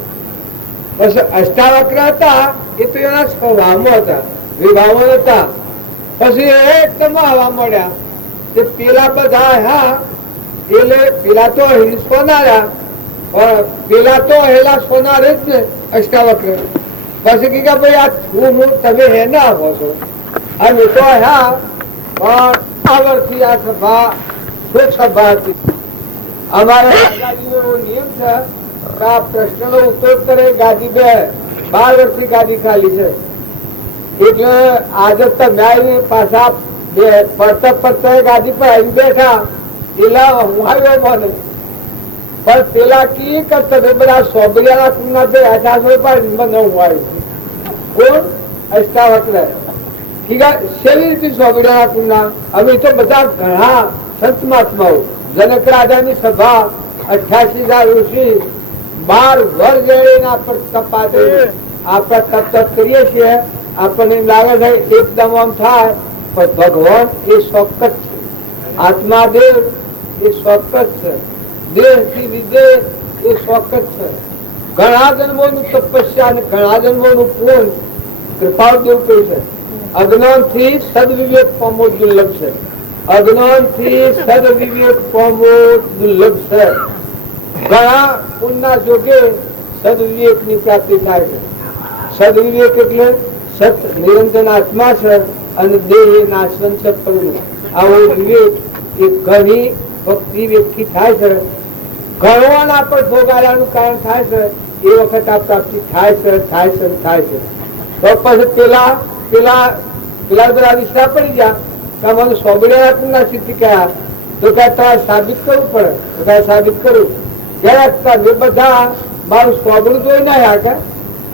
બસ અષ્ટાવક્ર હતા એ તો એના સ્વભાવમાં હતા વિભાવમાં હતા પછી એકદમ આવવા મળ્યા તે પેલા બધા હા એટલે પેલા તો સોનારા પણ પેલા તો હેલા સોનારે જ ને અષ્ટાવક્ર પછી કે ભાઈ આ હું તમે હે ના આવો છો અને તો હા પણ આવડથી આ સભા શું સભા હતી અમારા દાદાજીનો એવો નિયમ છે કે આ પ્રશ્નનો ઉત્તર કરે ગાદી બે 12 વર્ષથી ગાદી ખાલી છે એટલે આજે તમે પાછા પડતા પડતા ગાદી પર આવી બેઠા પેલા હું આવ્યો મને પણ પેલા કી કરતા બધા સોબરિયાના કુના બે 1800 પાડી મને હું આવી કોણ અષ્ટાવક્ર શેવી રીતે સોબરિયાના કુના અમે તો બધા ઘણા સંત મહાત્માઓ જનક રાજાની સભા 88,000 ઋષિ 12 વર્ષ એના પર તપાતે આપણે તપ કરીએ છીએ આપણને એમ લાગે છે એકદમ આમ થાય પણ ભગવાન એ શોકત છે આત્મા દેવ એ શોકત છે દેહ થી વિદેહ એ શોકત છે ઘણા જન્મોનું તપસ્યા અને ઘણા જન્મોનું પૂર્ણ કૃપાળ દેવ કહે છે અજ્ઞાન થી સદવિવેક પામવો દુર્લભ છે અજ્ઞાન થી સદવિવેક પામવો દુર્લભ છે ઘણા પુણ્યના જોગે સદવિવેક ની પ્રાપ્તિ થાય છે સદવિવેક એટલે સત નિરંજન આત્મા છે અને દેહ એ નાશવંત છે આવો વિવેક એ ઘણી ભક્તિ વ્યક્તિ થાય છે કર્મોના પર ભોગ આવ્યાનું કારણ થાય છે એ વખત આ પ્રાપ્તિ થાય છે થાય છે થાય છે. તો પછી પેલા પેલા પેલા બધા વિશ્વાસ પડી ગયા તમારું સોબડ્યા ના સિદ્ધિ કયા તો કે તમારે સાબિત કરવું પડે. બધા સાબિત કરવું જયારે બધા મારું સોબડું જોઈ ના કે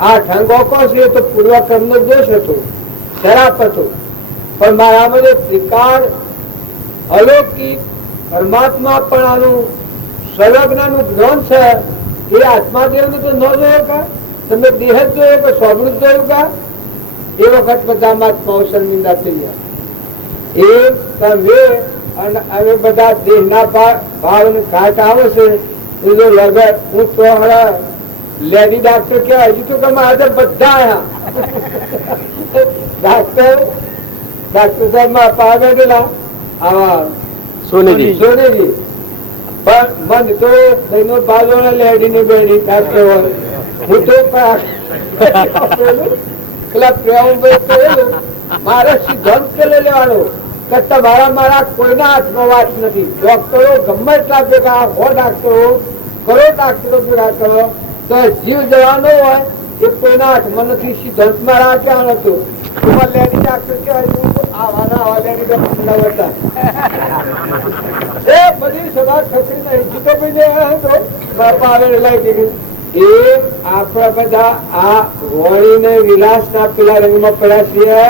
આ ઠંગો છે તો પૂર્વકર્મ નો દોષ હતો, શરાપ હતો, પણ મારામાં જે ત્રિકાળ અલૌકિક પરમાત્મા પણ આનું સંલગ્નનું જ્ઞાન છે એ આત્માદેવ નું તો ન જોયો કા તમે દેહ જ જોયો કે સોબડું જોયું કા એ વખત બધા મહાત્માઓ શર્મિંદા થઈ ગયા. એ તમે અને અમે બધા દેહના ભાવ ઘાટ આવે છે લગત હું તો લેડી ડાક્ટર કેવાય હજુ તો તમે આજે બધા આયા ડાક્ટર સાહેબ માં પાવા ગયેલા આવા સોનેજી પણ મન તો એનો બાજુ લેડી ને બેડી ડાક્ટર હોય હું તો પેલા પ્રેમ મારે સિદ્ધાંત લઈ લેવાનો કે તમારા મારા કોઈના હાથમાં વાત નથી. ડોક્ટરો ગમે એટલા ભેગા હો ડાક્ટરો કરો ડાક્ટરો પૂરા કરો તો જીવ જવાનો હોય એ કોઈના હાથમાં નથી. સિદ્ધાંત મારા ક્યાં હતું લેડી ડાક્ટર કહેવાય આવાના આવા લેડી ડોક્ટર હતા એ બધી સભા ખસી નહીં જીતો ભાઈ બાપા આવે લાગી ગઈ. એ આપણા બધા આ વળી વિલાસ ના પેલા રંગમાં પડ્યા છીએ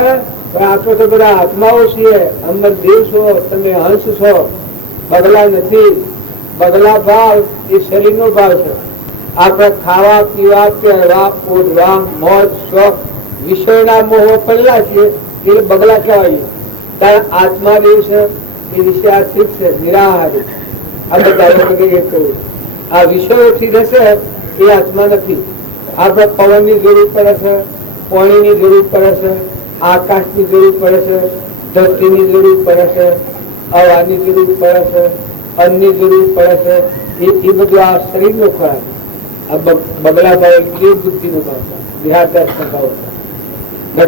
પણ આપણે તો બધા આત્માઓ છીએ. અમર દેવ છો, તમે હંસ છો, બગલા નથી. બગલા ભાવ એ શરીર નો ભાવ છે. આપણે ખાવા પીવા પહેરવા ઓઢવા મોજ શોખ વિષયના મોહ પડેલા છીએ એ બગલા કહેવાય. કારણ આત્મા દેવ છે એ વિષયાર્થિક છે, નિરાહારી. આ બધા કહ્યું આ વિષયોથી રહેશે એ આત્મા નથી. આપણે પવનની જરૂર પડે છે, પાણીની જરૂર પડે છે, આકાશની જરૂર પડે છે, ધરતીની જરૂર પડે છે, હવાની જરૂર પડે છે, અન્નની જરૂર પડે છે. એ બધું આ શરીર નો ખોરાક. આ બગલા ભાવ એ બુદ્ધિ નો ભાવ દેહાત્યાસ નો ભાવ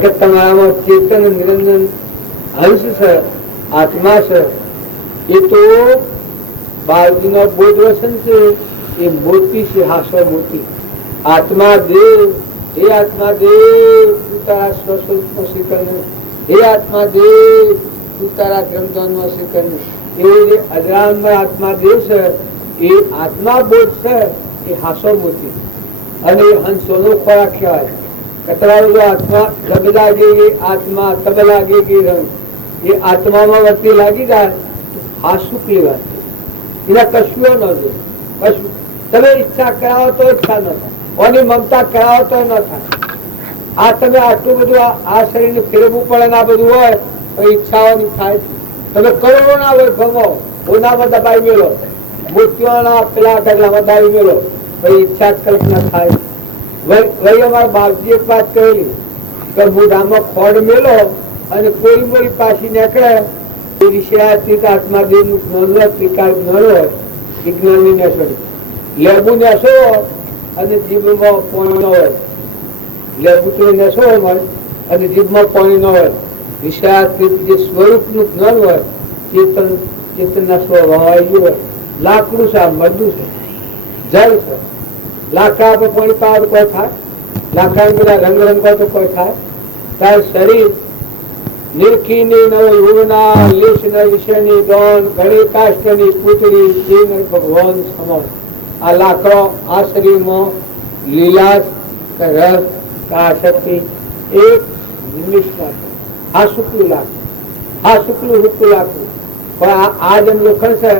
છે. તમારામાં ચેતન નિરંજન હંસ છે, આત્મા છે. એ તો બાળજી નો બોધ વસન છે એ મોતી છે, હાસો મોતી. આત્મા દેવ હે આત્મા દેવ તું તારા સ્વસ્વરૂપમાં સ્વીકારનું, હે આત્મા દેવ તું તારા ગ્રંથોમાં સ્વીકારનું. એવું જે અજરામમાં આત્મા દેવ છે એ આત્મા બોધ છે એ હાસો મોતી અને એ હંસોનો ખોરાક કહેવાય. કતરાનો જો આત્મા જબ લાગે એ આત્મા તબ લાગે કે રંગ એ આત્મામાં વર્તી લાગી જાય આ શુક્લી વાત એના કશું ન જોઈએ. કશું તમે ઈચ્છા કરાવો તો ઈચ્છા ન થાય, ઓની મમતા કરાવો તો ન થાય. આ તમે આટલું બધું આ શરીરને ફેરવવું પડે ને આ બધું હોય તો ઈચ્છાઓની થાય. તમે કરોડો ના હોય ભમો ઓનામાં દબાઈ મેળો, મૂર્તિઓના પેલા ઢગલામાં દબાઈ મેળો પછી ઈચ્છા કલ્પના થાય. વહી અમારા બાપજી એક વાત કહેલી કે મોઢામાં ખોડ મેળો અને કોઈ મોરી પાછી નીકળે એ વિષયાત્મિક આત્મા દેવ નું જ્ઞાન ત્રિકાળ જ્ઞાન હોય વિજ્ઞાન ની નેસડી લેબુ નેસો અને જીભમાં પાણી ન હોય. લેબુ તો નેસો હોય અને જીભમાં પાણી ન હોય. વિષયાત્મિક જે સ્વરૂપ નું જ્ઞાન હોય ચેતન ચેતનના સ્વભાવ હોય. લાકડું છે, મરદું છે, જળ છે. લાકડા પર પાણી પાવ કોઈ થાય, લાકડા બધા રંગ રંગો તો કોઈ થાય. તાર શરીર નિરખીની નવના લેશના વિષયની દોન ઘણી કાષ્ટની પૂતળી જીન ભગવાન સમાન. આ લાકડો આ શરીરમાં લીલાશ રસ આશક્તિ એક નિમિષ આ શુક્લું લાકડું, આ શુક્લું હુક્કું લાકડું. પણ આ જેમ લોખંડ છે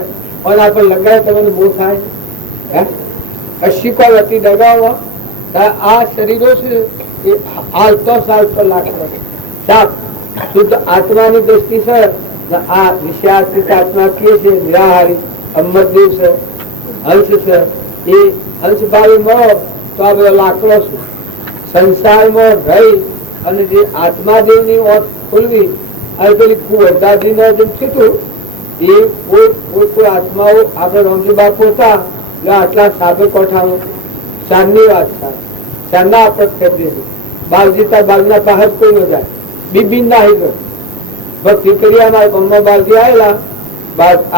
અને આપણે લગાવે તમને બહુ થાય હે અશિકો હતી ડગાવવા. આ શરીરો છે એ હાલતો ચાલતો લાકડો સાફ શુદ્ધ આત્માની દ્રષ્ટિ છે. આ વિષયાત્મિક આત્મા કે છે નિરાહારી અમરદેવ છે, હંસ છે. એ હંસ ભાવી મળો તો આ બધો લાકડો છે. સંસારમાં રહી અને જે આત્માદેવની ઓટ ખોલવી અને પેલી કુવરદાદી નો જેમ થયું એ કોઈ આત્માઓ આપણે રમજી બાપુ હતા આટલા સાધુ કોઠાનો ચાંદની વાત થાય ચાંદા આપણે કરી દીધી બાલજીતા બાલના બહાર કોઈ ન જાય બીબીન ના ગયો ભક્તિ કરી અમારા ગામમાં બાલજી આવેલા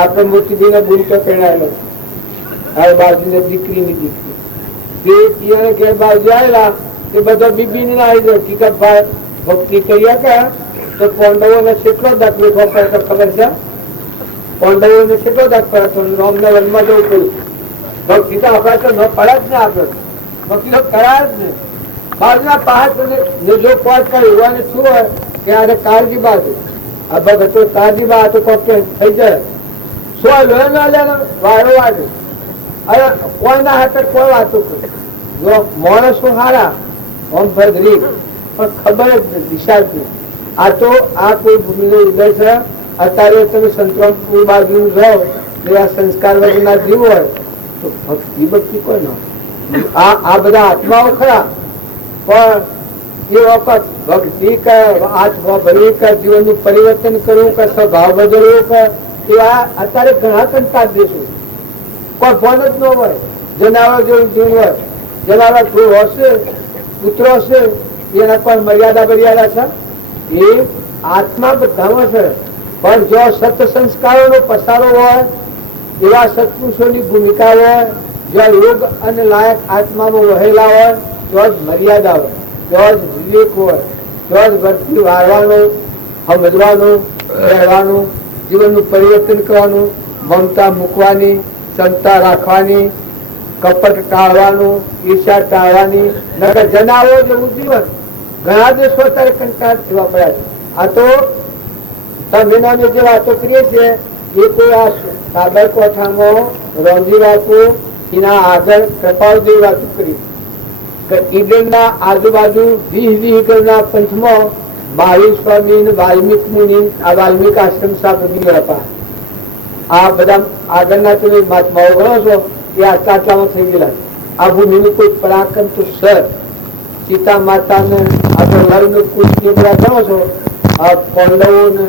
આપણે મોતીબી ને બુલકો પહેરાયેલો આ બાજુને દીકરીની દીકરી એને ઘેર બાજુ આવેલા એ બધા બીબીને આવી ગયો ટીકટભાઈ ભક્તિ કર્યા કે તો પાંડવોને કેટલો દાખલો પડે ખબર છે? પાંડવોને કેટલો દાખ પડે તો રામને વનમાં જવું પડ્યું. ભક્તિ તો આપડે તો ન પડે જ ને, આપડે ભક્તિ તો કરાય જ ને. બાજુના પાછળ જો પોત કર્યું અને શું હોય કે આને કાળજી બાજુ આ ભગતો કાળજી બા તો કોક થઈ જાય શું લોહી ના લે વારો વાગે. અરે કોઈના હાથે કોઈ વાતો કરે જો માણસો હારા ઓમ ભદ્રી પણ ખબર જ દિશા જ નહીં. આ તો આ કોઈ ભૂમિનો ઉદય છે. અત્યારે તમે સંતરામપુર બાજુ રહો આ સંસ્કાર વગરના જીવ હોય તો ભક્તિ ભક્તિ કોઈ ન આ બધા આત્માઓ ખરા પણ એ વખત ભક્તિ કે આત્મા ભરી કે જીવનનું પરિવર્તન કરવું કે સ્વભાવ બદલવું કે એવા અત્યારે ઘણા કંટાળ દેશું. કોઈ ફોન જ ન હોય. જનાવર જેવું જીવન હોય. જનાવર કોઈ હશે પુત્રો હશે એના કોઈ મર્યાદા મર્યાદા છે. એ આત્મા બધામાં છે પણ જો સત સંસ્કારોનો પસારો હોય એવા સત્પુરુષોની ભૂમિકા હોય જો યોગ અને લાયક આત્મામાં વહેલા હોય તો જ મર્યાદા હોય તો જ વિવેક હોય તો જ વર્તી વાળવાનું સમજવાનું રહેવાનું જીવનનું પરિવર્તન કરવાનું મમતા મૂકવાની ક્ષમતા રાખવાની કપટ ટાળવાનું ઈર્ષા ટાળવાની નકર જનાવો જેવું જીવન ઘણા દેશો અત્યારે કંટાળ થવા પડ્યા છે. આ તો તમે જે વાતો કરીએ છીએ એ કોઈ આ સાબરકાંઠામાં રોંજી વાતો એના આગળ કૃપાળદેવ વાતો કરી કે ઈડનના આજુબાજુ 20 એકરના પંથમાં મહાવીર સ્વામી વાલ્મીક મુનિ આ વાલ્મીક આશ્રમ સાબરદી હતા. આ બધા આગળના તમે મહાત્માઓ ગણો છો એ આટલામાં થઈ ગયેલા. આ ભૂમિનું કોઈ પરાક્રમ તો સર સીતા માતાને આગળ લગ્ન કુશ બધા ગણો છો. આ પાંડવોને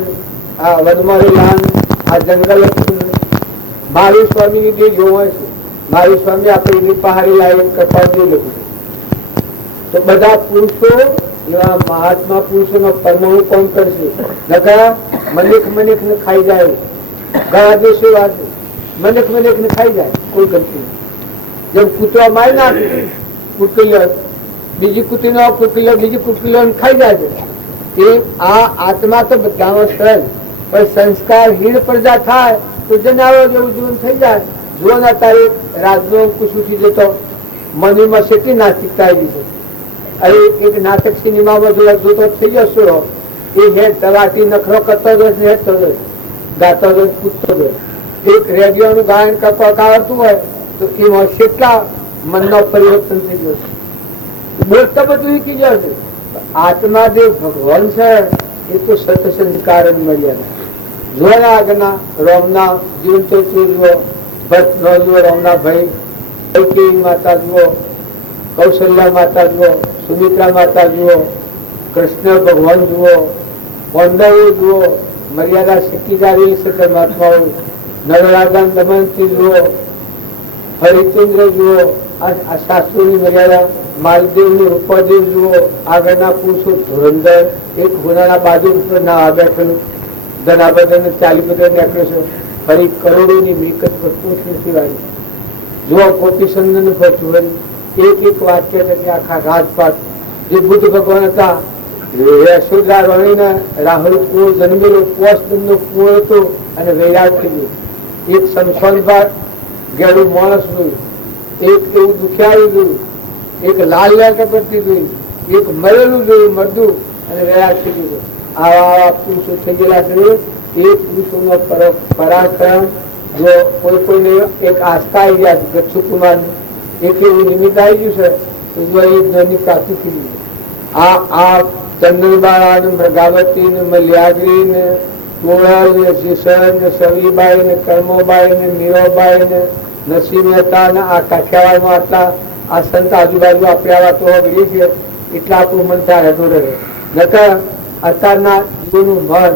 આ વનમરીલાન આ જંગલ મહાવીર સ્વામીની જે જોવાય છે. મહાવીર સ્વામી આપણે પહાડી લાવી કપાળી લખ્યું તો બધા પુરુષો એવા મહાત્મા પુરુષોનો પરમાણુ કોણ કરશે? નકર મનિક ને ખાઈ જાય. ઘણા દેશો વાત મનિક ને ખાઈ જાય કોઈ ગમતું જેમ કૂતરા મારી નાખે કુટકીલો બીજી કૂતરીનો કુટકીલો બીજી કુટકીલો ખાઈ જાય છે. એ આ આત્મા તો બધાનો સર પણ સંસ્કાર હીણ પ્રજા થાય તો જનાવર જેવું જીવન થઈ જાય. જો ના તારીખ રાજનો અંકુશ ઉઠી જતો મનીમાં કેટલી નાસ્તિકતા આવી છે. અરે એક નાટક સિનેમામાં જોતો થઈ જશો એ હેડ તલાટી નખરો કરતો જ હેડ થતો ગાતો જ પૂછતો જ. એક રેડિયોનું ગાયન કરતા આવતું હોય તો એમાં કેટલા મનનો પરિવર્તન થઈ જશે. બોલતા બધું શીખી જશે. આત્મા જે ભગવાન છે એ તો સત સંસ્કાર જ મર્યાદા. જોવાના આગળના રોમના જીવન ચરિત્ર જુઓ, ભટ્ટ નો જુઓ, રોમના ભાઈ કૈકેયી માતા જુઓ, કૌશલ્યા માતા જુઓ, સુમિત્રા માતા જુઓ, કૃષ્ણ ભગવાન જુઓ, પાંડવો જુઓ, મર્યાદા શીખી જાવી છે મહાત્માઓ, નરરાજન દમનથી જુઓ, હરિચંદ્ર જુઓ, આ શાસ્ત્રોની મર્યાદા, માલદેવની રૂપાદેવ જુઓ, આગળના પુરુષો ધુરંધર એક હોનાના બાજુ ઉપર ના બેઠેલું ધનાબદન 40 બધા નીકળે છે. ફરી કરોડોની મિલકત વસ્તુ સિવાય જુઓ ગોપીચંદ્ર ભટ્ટ એક વાક્ય કે આખા રાજપાટ જે બુદ્ધ ભગવાન હતા યશોદા રણીને રાહુલ કુળ જન્મેલો પોષનો કુળ હતો અને વૈરાગ થઈ ગયો. એક સંસોનભાગ ગેડું માણસ જોયું, એક એવું દુખિયારું જોયું, એક લાલ લાલ કપડતી જોયું, એક મરેલું જોયું મરદું અને વૈરાગ થઈ ગયો. આવા પુરુષો થઈ ગયેલા છે. એ પુરુષોનો પરાક્રમ જો કોઈ કોઈને એક આસ્થા આવી ગયા ગચ્છુ કુમાર એક એવું નિમિત્ત આવી ગયું છે તો એ જ્ઞાનની પ્રાપ્તિ થઈ ગઈ. આ ચંદનબાળા ને મૃગાવતી ને મલ્યાદ્રી ને ટોળલ ને શિશર ને સવીબાઈ ને કર્મોબાઈ ને મીરાબાઈ ને નરસિંહ મહેતા ને આ કાઠિયાવાડમાં આટલા આ સંત આજુબાજુ આપણે આવા તો મળીએ છીએ એટલા આપણું મન ત્યાં રહેતું રહે. નકર અત્યારના જીવનું મન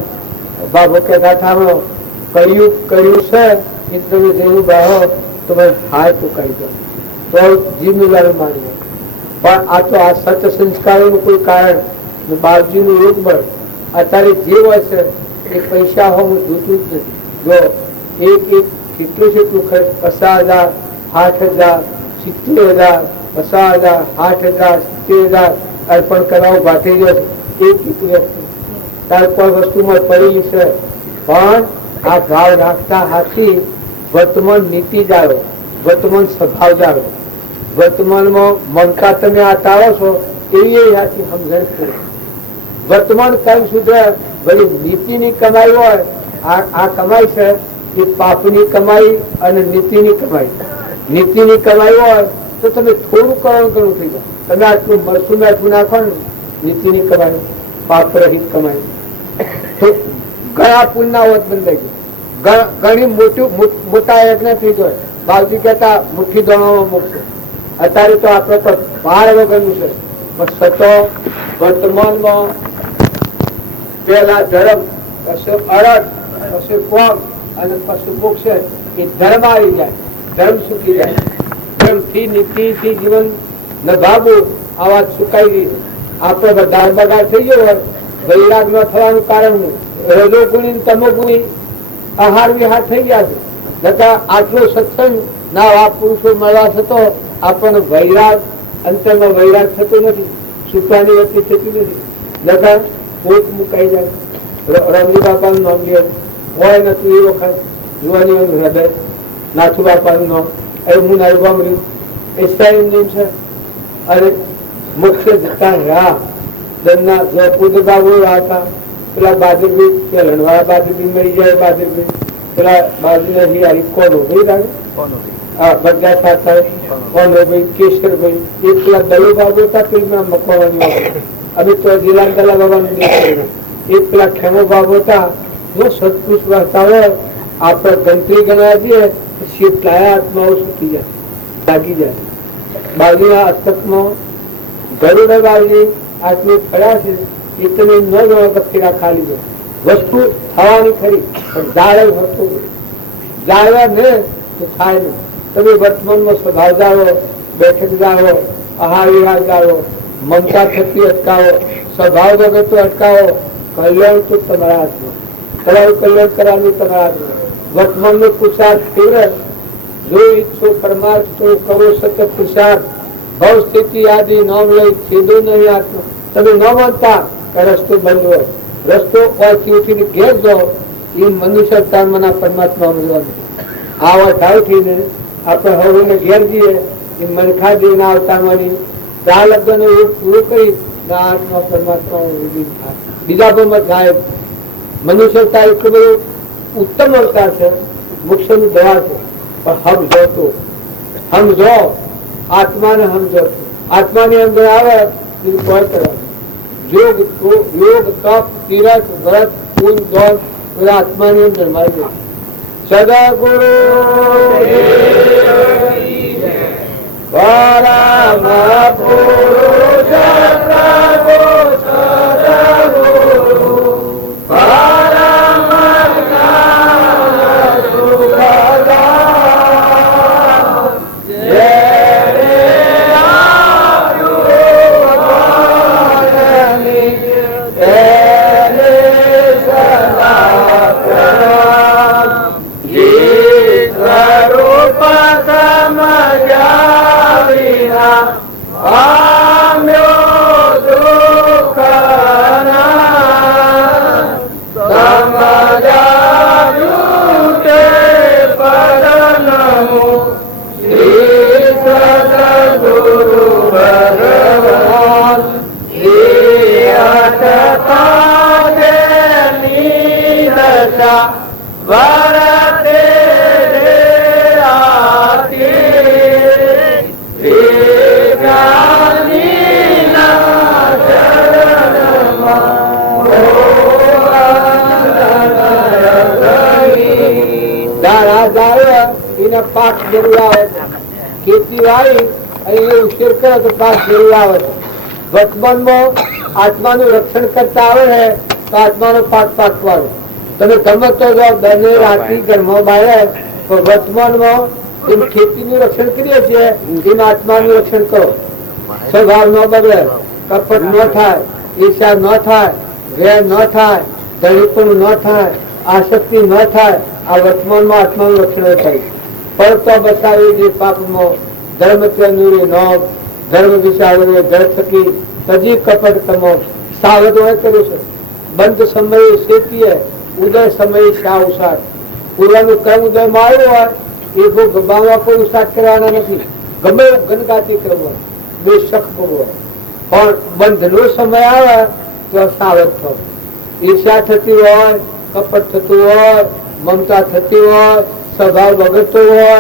બાબો કહેતા થામો કર્યું છે એ તમે જેવું બાહો તમે હાય તો કરી દો તો જીવનું લાવી માની. પણ આ તો આ સત સંસ્કારોનું કોઈ કારણ બાળજીનું યોગ બળ અત્યારે જે હોય છે એ પૈસા હોવું જોતું જ નથી. જો એક કેટલું ખર્ચ 50,000 8,000, 70,000, 50,000, 8,000, 70,000 અર્પણ કરવા ઉભા થઈ ગયો છે. એક વ્યક્તિ તાર કોઈ વસ્તુમાં પડેલી છે, પણ આ ભાવ રાખતા હાથી વર્તમાન નીતિ જાળો, વર્તમાન સ્વભાવ જાળો, વર્તમાનમાં મમતા તમે આ તાળો છો એવી હાથી સમજણ કરી. વર્તમાન કર્મ સુધરે ભલે નીતિની કમાઈ હોય, આ કમાઈ છે એ પાપની કમાઈ અને નીતિની કમાઈ. નીતિની કમાઈ હોય તો તમે થોડું કરવાનું થઈ જાય. તમે આટલું મરસું મેઠું નાખો ને નીતિની કમાઈ, પાપ રહિત કમાઈ, તો ઘણા પુણ્યના વધ બંધાઈ ગયું. ઘણી મોટા યજ્ઞ થઈ જાય. બાવજી કહેતા મુઠ્ઠી દોણો મૂકશે. અત્યારે તો આપણે પર ભાર વગરનું છે, પણ સતો વર્તમાનમાં પેલા ધર્મ, પછી અરગ, પછી કોમ અને પછી મોક્ષ, એ ધર્મ આવી જાય, ધર્મ સુકી જાય. ધર્મથી નીતિથી જીવન નભાવવું આ વાત સુકાઈ ગઈ. આપણે બધા બગાડ થઈ ગયો હોય, વૈરાગ ન થવાનું કારણ રજોગુણી તમોગુણી આહાર વિહાર થઈ ગયા છે. છતાં આટલો સત્સંગ ના આ પુરુષો મળવા થતો આપણને વૈરાગ, અંતરમાં વૈરાગ થતો નથી, સુખાની વચ્ચે થતી નથી. છતાં પોત મુકાઈ જાય. રમજી બાપાનું નામ લે હોય નતું એ વખત જુવાનીઓનું હૃદય, નાથુ બાપાનું નામ એ હું નાયું ગામડ્યું એ સ્ટાઈલ નેમ છે. અને મુખ્ય જતા રહ્યા દમના જયપુર બાબુ હતા. પેલા બાદરભી લણવાળા બાદરભી મરી જાય, બાદરભી પેલા બાજુના હિરારી કોનો ભાઈ લાગે બધા સાથે કોનો ભાઈ કેશરભાઈ એ પેલા દલો બાબુ હતા. પેલા મકવાની અમે તો જિલ્લા દલા બાબા એક પેલા ખેમો બાબુ હતા. જો સત્પુરુષ વાર્તા હોય આપણે ગણતરી ગણવા જઈએ તો શીતલાયા આત્માઓ સુખી જાય, લાગી જાય. બાજુના હસ્તકમાં ગરુડ બાજુ આત્મી ફર્યા છે એ તમે ન ગણો તો ફેરા ખાલી જાય. વસ્તુ થવાની ખરી પણ જાળવ હતું, જાળવા ને તો થાય નહીં. તમે વર્તમાનમાં સ્વભાવ જાળવો, બેઠક જાળવો, આહાર વિહાર જાળવો, મમતા થતી અટકાવો, સ્વભાવ વગર તો અટકાવો. કલ્યાણ તો તમારા હાથમાં, તમારું કલ્યાણ કરવાનું તમારા હાથમાં. વર્તમાનનો પુરુષાર્થ તીવ્ર, જો ઈચ્છો પરમાર્થ તો કરો સતત પુરુષાર્થ. ભવ સ્થિતિ આદિ નામ લઈ છેદો નહીં આત્મા. તમે ન માનતા કે રસ્તો બંધ હોય, રસ્તો ઓરથી ઉઠીને ઘેર જાઓ એ મનુષ્ય અવતારમાં પરમાત્મા મળવાનું. આ અવતારથીને આપણે હવે ઘેર જઈએ એ મનખા દેવના અવતારમાંની ચાર લગ્ન પૂરું કરી આત્મા પરમાત્મા બીજા પણ થાય. મનુષ્ય અવતાર એટલું બધું ઉત્તમ અવતાર છે, મોક્ષનું દ્વાર છે. પણ સમજો તો સમજો, આત્માને સમજો. આત્માની અંદર આવે એ કોઈ કરવા યોગ, તપ, તીરથ, વ્રત, પૂન, દોન બધા આત્માની અંદર મારી જાય. સદા ગુરુ પરમ પુરુષ પ્રભુ સદગુરુ પરમ જ્ઞાન સુખદાતા જેને આપ્યું તેને સદા પ્રણામ. ગીત સ્વરૂપ સમજ્યા વિના પામ્યો દુઃખના. સમજાવ્યું તે પરમનું શ્રી સદગુરુ ભગવાન. દશા વરતે પાક જરૂર આવે છે. ખેતી વાવી અને ઉછેર કરે તો પાક જરૂર આવે છે. વર્તમાનમાં આત્માનું રક્ષણ કરતા આવે છે તો આત્માનો પાક પાકવાનો. તમે ગમે તો બને રાતી ઘરમાં બાળે તો વર્તમાનમાં જેમ ખેતીનું રક્ષણ કરીએ છીએ એમ આત્માનું રક્ષણ કરો. સ્વભાવ ન બગડે, કપટ ન થાય, ઈર્ષા ન થાય, વેર ન થાય, દરિપણું ન થાય, આસક્તિ ન થાય. આ વર્તમાનમાં આત્માનું રક્ષણ થાય. પડતો બસાવી જે પાપમાં ધર્મ ચંદુરે નોમ ધર્મ વિશાળે જળ થકી તજી કપટ તમો સાવધ હોય કર્યું છે. બંધ સમયે શેતીએ ઉદય સમયે શાવસાર. પૂર્વનું ક્રમ ઉદયમાં આવ્યો હોય એ બહુ ગબાવવા કોઈ સાથ કરવાના નથી. ગમે એવું ગનગાતી કરવા બે શખ ભોગવો, પણ બંધનો સમય આવે તો સાવધ થો. ઈર્ષ્યા થતી હોય, કપટ થતું હોય, મમતા થતી હોય, સ્વભાવ બગડતો હોય,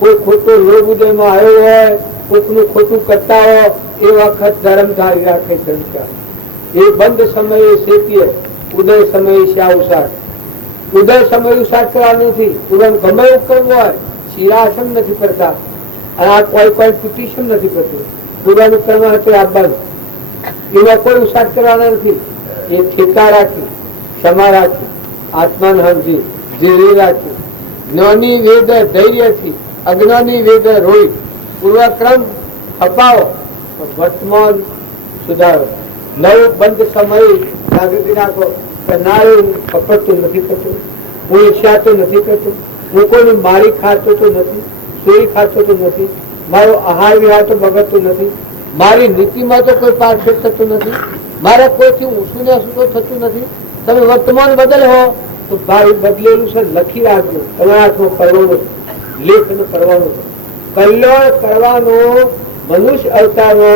કોઈ ખોટો લોભ ઉદયમાં આવ્યો હોય, કોઈકનું ખોટું કરતા હોય, એ વખત ધર્મ ધારી રાખે જનતા. એ બંધ સમયે શેતીએ ઉદય સમયે શાવસાર. ઉદય સમય સાથ કરવાનું નથી. પૂરણ ગમે એવું કરવું હોય, શિરાસન નથી પડતા અને આ કોઈ પિટિશન નથી પડતું. પૂરાનું કરવા હતું આપવાનું, એમાં કોઈ સાથ કરવાના નથી. એ ઠેકા રાખી, ક્ષમા રાખી, આત્માને સમજી જીવી રાખી, જ્ઞાની વેદ ધૈર્યથી, અજ્ઞાની વેદ રોઈ. પૂર્વક્રમ અપાવો, વર્તમાન સુધારો. નવું બંધ સમય જાગૃતિ રાખો કે ના હું કપડતું નથી કરતું, હું ઈચ્છા તો નથી કરતું, હું કોઈને મારી ખાતો તો નથી, સોઈ ખાતો તો નથી, મારો આહાર વિહાર તો બગડતો નથી, મારી નીતિમાં તો કોઈ પારફેર થતું નથી, મારે કોઈથી ઊંચું ને ઊંચું થતું નથી. તમે વર્તમાન બદલ હો તો ભાઈ બદલેલું છે લખી રાખજો. તમારા હાથમાં કરવાનું, લેખન કરવાનું, કલ્યાણ કરવાનું. મનુષ્ય અવતારનો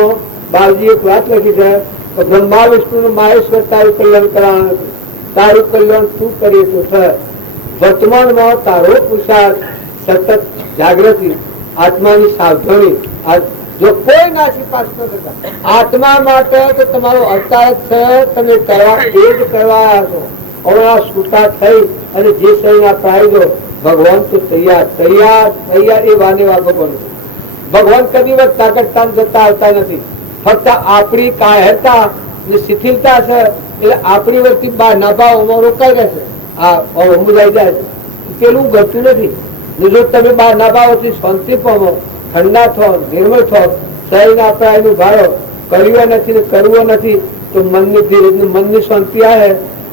બાળજી એક વાત લખી છે કે બ્રહ્મા વિષ્ણુ મહેશ્વર તારું કલ્યાણ કરવાનું નથી. તારું કલ્યાણ તું કરીએ તો થાય. વર્તમાનમાં તારો પુરુષાર્થ સતત જાગૃતિ, આત્માની સાવધાની. જો કોઈ નાસી પાસ ન કરતા આત્મા માટે તો તમારો અવતાર જ છે. તમે કરવા એ જ કરવા છો. હવે સુતા થઈ અને જે શરીરના પ્રાયદો ભગવાન તો તૈયાર તૈયાર તૈયાર એ વાને વા ભગવાન. ભગવાન કદી વખત તાકતતાન જતા આવતા નથી. ફક્ત આપણી કાયરતા જે શિથિલતા છે એટલે આપણી વખતે બહાર નાભાવમાં રોકાઈ રહેશે. આ સમજાઈ જાય છે પેલું ઘટતું નથી. જો તમે બહાર નાભાવથી શાંતિ પામો, ઠંડા થો, નિર્મળ થો, શરીરના પ્રાયનું ભારો કર્યો નથી ને કરવો નથી તો મનની ધીરે મનની શાંતિ આવે.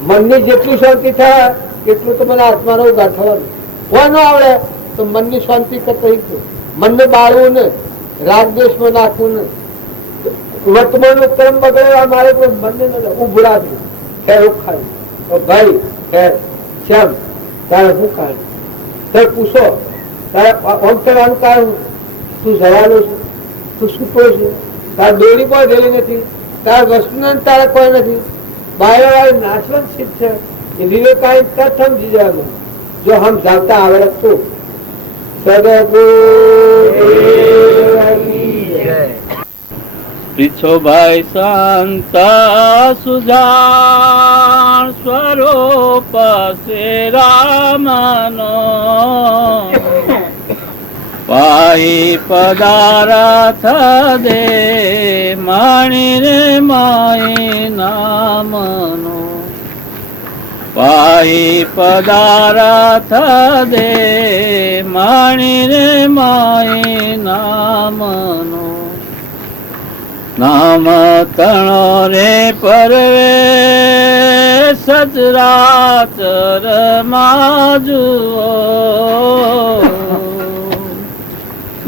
મનની જેટલી શાંતિ થાય એટલું તો મને આત્માનો ઉગાર થવાનું. કોઈ ન આવડે તો મનની શાંતિ કરતા મનને બાળવું ને, રાગદેશમાં નાખવું ને. વર્તમાન ક્રમ બગડવા મારે કોઈ મનને ઉભું રાખવું. ખેર ખાય ભાઈ ખેર શ્યામ તારે શું કાઢ તારે પૂછો તારે ઓમ કરવાનું કારણ તું જવાનો છે, તું સૂતો છે, તારે દોરી કોઈ ગયેલી નથી, તારે વસ્તુ તારે કોઈ નથી. બાયો નાશવંત સિદ્ધ છે એ વિવેકાઈ તરત સમજી જવાનું. જો હમ જાગતા આવડે તો પીછો ભાઈ શાંતા સુજાણ સ્વરૂપ સે રામનો પાહી પદારથ દે માણી રે માઈ નામનો પાહી પદારથ દે માણી રે માઈ નામનો નામ તણો રે પરવે સચરાચર માજુઓ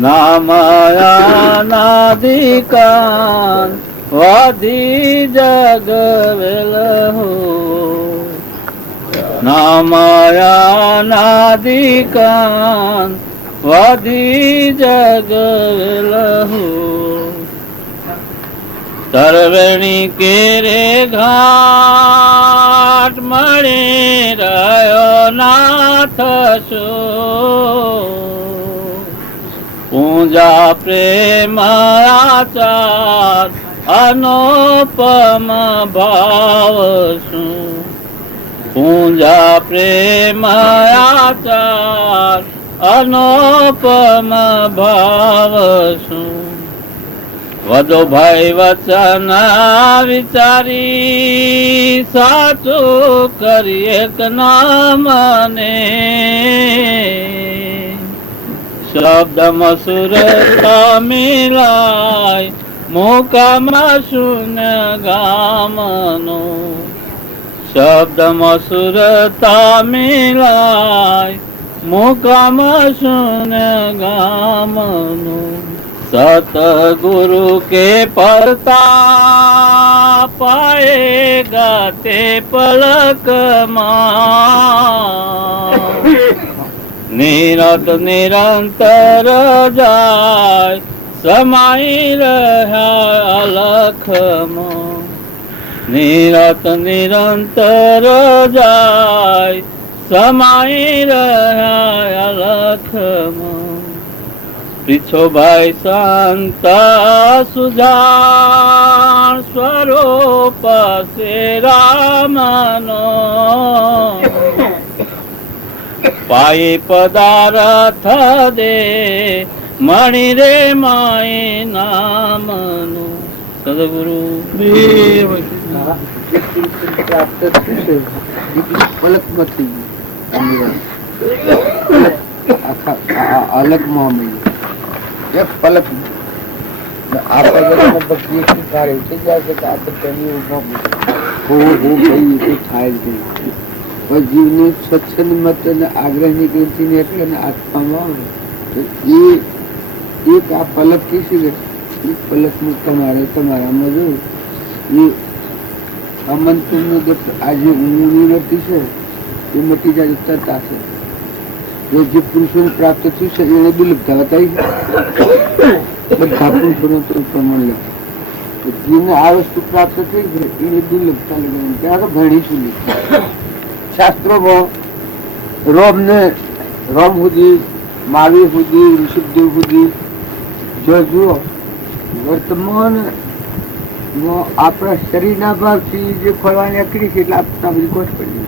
નામયાનાધિકાન વાધી જગવેલ હો નામયાનાધિકાન વાધી જગવેલ હો તરવેણી કેરે ઘાટ મળી રહ્યો નાથ છો પૂજા પ્રેમ આચાર અનુપમ ભાવ શું પૂજા પ્રેમ આચાર અનુપમ ભાવ શું વધો ભાઈ વચન વિચારી સાચું કરીએ કે નામને શબ્દ મસુર મિલાય મુકામાં શૂન્ય ગામનો શબ્દ મસુર મિલાય મુકામ શૂન્ય ગામનું સતગુરુ કે પરતા પાએગા તે પલકમાં નિરત નિરંતર જાય સમાઈ રહ્યા અલખમાં નિરત નિરંતર જાય સમાઈ રહ્યા અલખમાં પીછો ભાઈ સંતા સુજાણ સ્વરૂપ સે રામનો પાયે પદાર્થ દે મણિ રે માય નામનું સદગુરુ દેવ પ્રાપ્ત થશે પલકમાં થઈ ગયું આખા અલગમાં મળ્યું એક પલક આપણે બધી એટલી સારી થઈ જાય છે કે આપણે તેની થાય જ નહીં. પણ જીવને સ્વચ્છંદ મત અને આગ્રહની ગ્રંથિને એટલે આત્મામાં આવે તો એ એક આ પલક કીધી છે. એ પલકનું તમારે તમારામાં જોયું એ અમંત્રનું આજે ઊંઘની નથી છે એ મટી જાય તરતા છે. જે પુરુષોને પ્રાપ્ત થયું છે એને દુર્લભતા બતાવી બધા પુરુષોને તો પ્રમાણ લે જેને આ વસ્તુ પ્રાપ્ત થઈ છે એને દુર્લભતા લગાવી ત્યાં તો ભણીશું નહીં. શાસ્ત્રોમાં રોમ સુધી માવી સુધી ઋષભદેવ સુધી જો જુઓ વર્તમાન આપણા શરીરના ભાગથી જે ખોલવાની અકડી છે એટલે આપણા બધી કોટ પડી